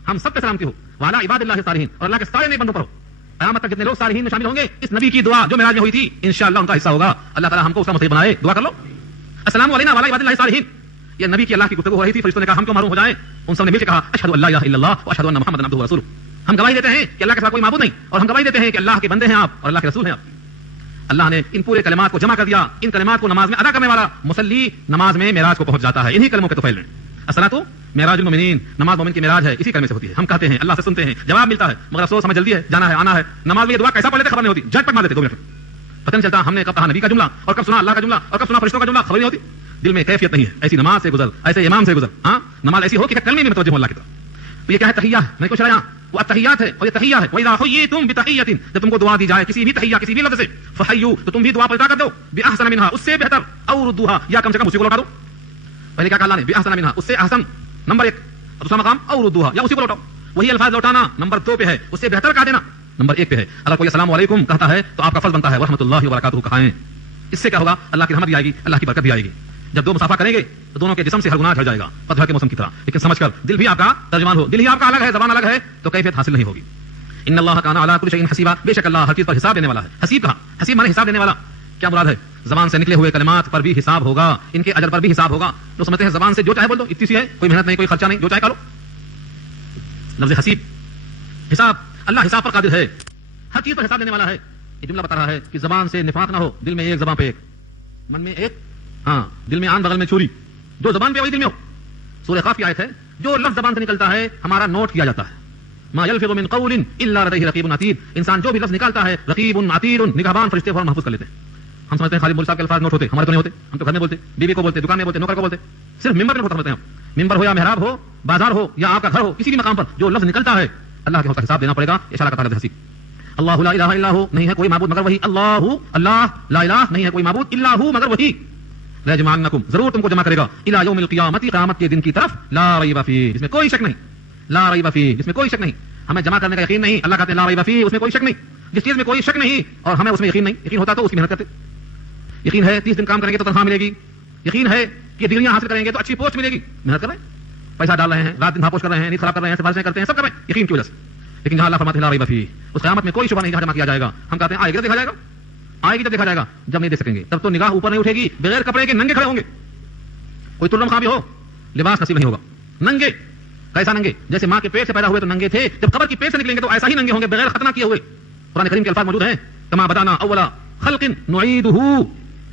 ہم سب پہ سلامتی ہو وعلی عباد اللہ الصالحین اور اللہ کے سارے نیک بندوں پر ہو قیامت تک جتنے لوگ صالحین میں شامل ہوں گے اس نبی کی دعا جو معراج میں ہوئی تھی انشاءاللہ ان کا حصہ ہوگا اللہ تعالی ہم کو اس کا مصیب بنائے دعا کر لو السلام علینا وعلی عباد اللہ الصالحین یہ نبی کی اللہ کی گفتگو ہو رہی تھی فرشتوں نے کہا ہم کیوں معلوم ہو جائیں ان سب نے مل کے کہا اشہد ان لا الہ الا اللہ واشہد ان محمدا عبدہ ورسولہ ہم گواہی دیتے ہیں کہ اللہ کے سوا کوئی معبود نہیں اور ہم گواہی دیتے ہیں کہ اللہ کے بندے ہیں آپ اور اللہ کے رسول ہیں آپ اللہ نے ان پورے کلمات کو جمع کر دیا ان کلمات کو نماز میں ادا کرنے والا مصلی نماز میں معراج کو پہنچ جاتا ہے انہی کلموں کے طفیل میں الصلاۃ معراج المؤمنین نماز مومن کی معراج ہے اسی کلمے سے ہوتی ہے ہم کہتے ہیں اللہ سے سنتے ہیں جواب ملتا ہے مگر افسوس ہمیں جلدی ہے جانا ہے آنا ہے نماز میں یہ دعا کیسا پڑھ لیتے خبر نہیں ہوتی جھٹ پٹ مار دیتے 2 منٹ پتہ نہیں چلتا ہم نے کب کہا نبی کا جملہ اور کب سنا اللہ کا جملہ اور کب سنا فرشتوں کا جملہ خبر نہیں ہوتی دل میں کیفیت نہیں ہے ایسی نماز سے گزر ایسے امام سے گزر ہاں نماز ایسی ہو کہ کلمے میں متوجہ ہو اللہ کی طرف تو یہ کیا ہے تحیہ میں کچھ یہاں وہ التحیات ہے اور یہ تحیہ ہے وَإِذَا حُيِّيتُم بِتَحِيَّةٍ جب تم کو دعا دی جائے کسی بھی تحیہ کسی بھی لفظ سے فحیوا تو تم بھی دعا پلٹا کر دو بِأَحْسَنَ مِنْهَا اس سے بہتر او ردوها یا کم سے کم اسی کو لوٹا دو پہلے کیا کہا اللہ نے بِأَحْسَنَ مِنْهَا اس سے احسن نمبر 1 اور دوسرا مقام او ردوها یا اسی کو لوٹاؤ وہی الفاظ لوٹانا نمبر 2 پہ ہے اس سے بہتر کہا دینا نمبر 1 پہ ہے اگر کوئی السلام علیکم کہتا ہے تو آپ کا فرض بنتا ہے ورحمۃ اللہ وبرکاتہ کہیں اس سے کیا ہوگا اللہ کی رحمت بھی آئے گی اللہ کی برکت بھی آئے گی جب دو مسافہ کریں گے تو دونوں کے جسم سے ہر گناہ جھڑ جائے گا پتجھڑ کے موسم کی طرح لیکن سمجھ کر دل بھی آپ کا ترجمان ہو دل ہی آپ کا الگ ہے زبان الگ ہے تو کیفیت حاصل نہیں ہوگی ان اللہ کان علی کل شیء حسیبا، بے شک اللہ ہر چیز پر حساب دینے والا ہے. حسیب کہا، حسیب مانے حساب دینے والا. کیا مراد ہے؟ زبان سے نکلے ہوئے کلمات پر بھی حساب ہوگا، ان کے اجر پر بھی حساب ہوگا. تو سمجھتے ہیں زبان سے جو چاہے بول دو، اتنی سی ہے، کوئی محنت نہیں، کوئی خرچہ نہیں، جو چاہے کرو. لفظ حسیب، حساب. اللہ حساب پر قادر ہے، ہر چیز پر حساب دینے والا ہے. یہ جملہ بتا رہا ہے کہ زبان سے نفاق نہ ہو، دل میں ایک، زبان پہ ایک، من میں ایک، ہاں دل میں آن، بغل میں چھری. جو زبان پہ وہی دل میں ہو. سورہ قاف کی آیت ہے، جو لفظ زبان سے نکلتا ہے ہمارا نوٹ کیا جاتا ہے. ما یلفظ من قول الا لدیہ رقیب عتید. انسان جو بھی لفظ نکالتا ہے رقیب عتید، نگہبان فرشتے فوراً محفوظ کر لیتے ہیں. ہم سمجھتے ہیں خالد مول صاحب کے الفاظ نوٹ ہوتے، ہمارے تو نہیں ہوتے. ہم تو گھر میں بولتے، بیوی کو بولتے، دکان میں بولتے، نوکر کو بولتے، صرف ممبر پہ ہوتا. ممبر ہو یا محراب ہو، بازار ہو یا آپ کا گھر ہو، کسی بھی مقام پر جو لفظ نکلتا ہے اللہ کے ہوتا حساب دینا پڑے گا. اشارہ کرتا ہے حسیب. اللہ لا الہ الا ہو، نہیں ہے کوئی معبود مگر وہی. اللہ لا الہ، نہیں ہے کوئی معبود الا ہو مگر وہی. لیجمعنکم، ضرور تم کو جمع کرے گا. الی یوم القیامت، قیامت کے دن کی طرف. لا ریب فیہ، جس میں کوئی شک نہیں. لا ریب فیہ، جس میں کوئی شک نہیں. ہمیں جمع کرنے کا یقین نہیں، اللہ کہتے ہیں لا ریب فیہ، اس میں کوئی شک نہیں. جس چیز میں کوئی شک نہیں اور ہمیں اس میں یقین نہیں. یقین ہوتا تو اس کی محنت کرتے. یقین ہے 30 دن کام کریں گے تو تنخواہ ملے گی. یقین ہے کہ ڈگریاں حاصل کریں گے تو اچھی پوسٹ ملے گی. محنت کر رہے ہیں، پیسہ ڈال رہے ہیں، رات دن ہاپوش کر رہے ہیں، نیند خراب کر رہے ہیں، سفارشیں کرتے ہیں، سب کر رہے ہیں یقین کی وجہ سے. لیکن جہاں اللہ فرماتے ہیں لا ریب فیہ، اس قیامت میں کوئی شبہ نہیں جہاں جمع کیا جائے گا. ہم کہتے ہیں آئے گی تو دیکھا جائے گا. آئے گی تو دیکھا جائے گا. جب نہیں دیکھ سکیں گے تب تو نگاہ اوپر نہیں اٹھے گی، بغیر کپڑے کے ننگے کھڑے ہوں گے. کوئی ترم خواہ بھی ہو، لباس نصیب نہیں ہوگا. ننگے. کیسا ننگے؟ جیسے ماں کے پیٹ سے پیدا ہوئے تو ننگے تھے، جب قبر کی پیٹ سے نکلیں گے تو ایسا ہی ننگے ہوں گے، بغیر ختنہ کیے ہوئے. قرآن کریم کے الفاظ موجود ہیں، کما بدانا اول خلق نعیدہ،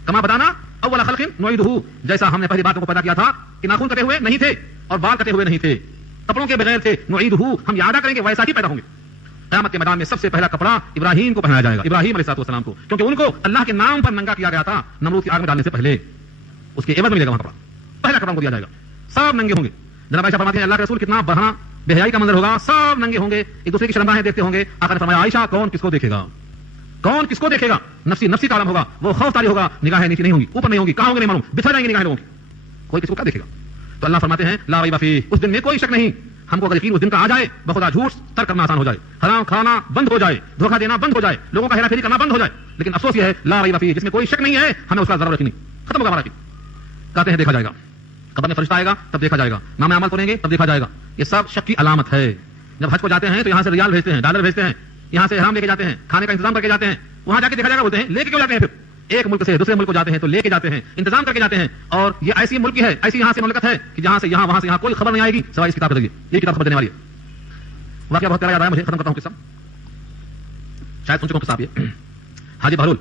کما بدانا اول خلق نعیدہ. جیسا ہم نے پہلی بات کو پیدا کیا تھا کہ ناخن کٹے ہوئے نہیں تھے اور بال کٹے ہوئے نہیں تھے، کپڑوں کے بغیر تھے. نعیدہ، ہم یاد کریں گے ویسا ہی پیدا ہوں گے. قیامت کے میدان میں سب سے پہلا کپڑا ابراہیم کو پہنایا جائے گا، ابراہیم علیہ السلام کو، کیونکہ ان کو اللہ کے نام پر ننگا کیا گیا تھا نمرود کی آگ میں ڈالنے سے پہلے. اس کے عوض میں ملے گا وہاں کپڑا، پہلا کپڑا کو دیا جائے گا. سب ننگے ہوں گے. جناب عائشہ فرماتی ہیں اللہ کے رسول کتنا بڑھنا بے حیائی کا منظر ہوگا. سب ننگے ہوں گے، ایک دوسرے کی شرمگاہیں دیکھتے ہوں گے. آقا نے فرمایا عائشہ کون کس کو دیکھے گا، کون کس کو دیکھے گا. نفسی نفسی کا عالم ہوگا، وہ خوف طاری ہوگا. نگاہیں نیچے نہیں ہوں گی، اوپر نہیں ہوں گی، کہاں ہوں گے نہیں معلوم، بچھڑ جائیں گے نگاہیں لوگوں کی. کوئی کس کو کیا دیکھے گا. تو اللہ فرماتے ہیں لا ریب فیہ، اس دن میں کوئی شک نہیں. ہم کو اگر یقین اس دن کا آ جائے، بخدا جھوٹ ترک کرنا آسان ہو جائے، حرام کھانا بند ہو جائے، دھوکہ دینا بند ہو جائے، لوگوں کا ہیرا پھیری کرنا بند ہو جائے. لیکن افسوس یہ ہے لا ریب فیہ، جس میں کوئی شک نہیں ہے، ہمیں اس کا ضرورت نہیں. ختم ہوگا ہمارا یقین. کہتے ہیں دیکھا جائے گا، قبر میں فرشتہ آئے گا تب دیکھا جائے گا، نام عمل کریں گے تب دیکھا جائے گا. یہ سب شک کی علامت ہے. جب حج کو جاتے ہیں تو یہاں سے ریال بھیجتے ہیں، ڈالر بھیجتے ہیں، یہاں سے احرام لے کے جاتے ہیں، کھانے کا انتظام کر کے جاتے ہیں. وہاں جا کے دیکھا جائے گا بولتے ہیں. لے کے کیوں جاتے ہیں؟ پھر ایک ملک سے دوسرے ملک کو جاتے ہیں تو لے کے جاتے ہیں، انتظام کر کے جاتے ہیں. اور یہ ایسی ملک ہے، ایسی یہاں سے مملکت ہے کہ جہاں سے یہاں، وہاں سے یہاں کوئی خبر نہیں آئے گی سوائے اس کتاب کے ذریعے. یہ کتاب خبر دینے والی ہے. واقعہ بہت پیارا یاد آیا مجھے، ختم کرتا ہوں قصہ. شاید سن چکا ہوں قصہ. یہ حاجی بہلول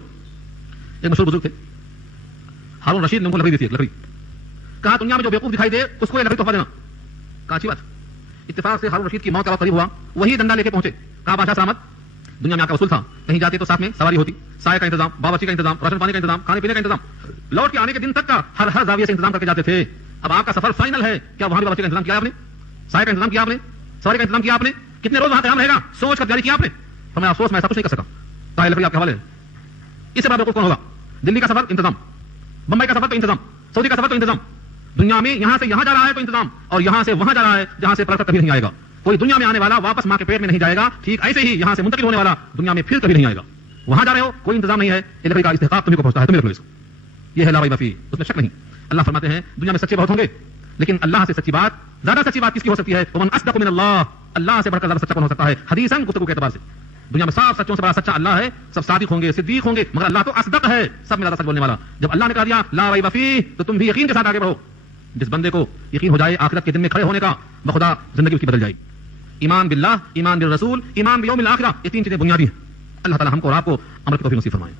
ایک مشہور بزرگ تھے. ہارون رشید نے ان کو لکڑی دی تھی. لکڑی کہا دنیا میں جو بیوقوف دکھائی دے اس کو یہ لکڑی تحفہ دینا. کہا اچھی بات. اتفاق سے ہارون رشید کی موت کا وقت قریب ہوا، وہی ڈنڈا لے کے پہنچے. کہا بادشاہ سلامت، دنیا میں آپ کا اصول تھا کہیں جاتے تو ساتھ میں سواری ہوتی، سائے کا انتظام، باورچی کا انتظام، راشن پانی کا انتظام، کھانے پینے کا انتظام، لوٹ کے آنے کے دن تک کا ہر زاویے سے انتظام کر کے جاتے تھے. اب آپ کا سفر فائنل ہے، کیا وہاں بھی باورچی کا انتظام کیا آپ نے، سائے کا انتظام کیا آپ نے، سواری کا انتظام کیا آپ نے، کتنے روز وہاں قیام رہے گا سوچ کر تیاری کیا آپ نے. ہمیں افسوس میں ایسا کچھ نہیں کر سکا. کہا لکڑی آپ کے حوالے ہے. اس سے بڑا بیوقوف کون ہوگا. دلی کا سفر انتظام، بمبئی کا سفر تو انتظام، سعودی کا سفر تو انتظام. دنیا میں یہاں سے یہاں جا رہا ہے تو انتظام، اور یہاں سے وہاں جا رہا ہے جہاں سے پلٹ کر کبھی نہیں آئے گا. کوئی دنیا میں آنے والا واپس ماں کے پیٹ میں نہیں جائے گا، ٹھیک ایسے ہی یہاں سے منتقل ہونے والا دنیا میں پھر کبھی نہیں آئے گا. وہاں جا رہے ہو کوئی انتظام نہیں ہے، یہ لکڑی کا استحقاق تمہیں کو پہنچتا ہے، تمہیں رکھ لو اس کو. یہ ہے لا ریب فیہ، اس میں شک نہیں. اللہ فرماتے ہیں دنیا میں سچے بہت ہوں گے، لیکن اللہ سے سچی بات، زیادہ سچی بات کس کی ہو سکتی ہے. ومن اصدق من اللہ، اللہ سے بڑھ کر زیادہ سچا کون ہو سکتا ہے حدیثاً گفتگو کے اعتبار سے. دنیا میں سب سچوں سے بڑا سچا اللہ ہے. سب صادق ہوں گے، صدیق ہوں گے، مگر اللہ تو اصدق ہے، سب میں زیادہ سچ بولنے والا. جب اللہ نے کہا دیا لا ریب فیہ تو تم بھی یقین کے ساتھ آگے بڑھو. جس بندے کو یقین ہو جائے آخرت کے دن میں کھڑے ہونے کا، بخدا زندگی اس کی بدل جائے گی. ایمان باللہ، ایمان بالرسول، ایمان بیوم الآخرہ، یہ تین چیزیں بنیادی ہیں. اللہ تعالی ہم کو اور آپ کو عمل کی توفیق نصیب فرمائے.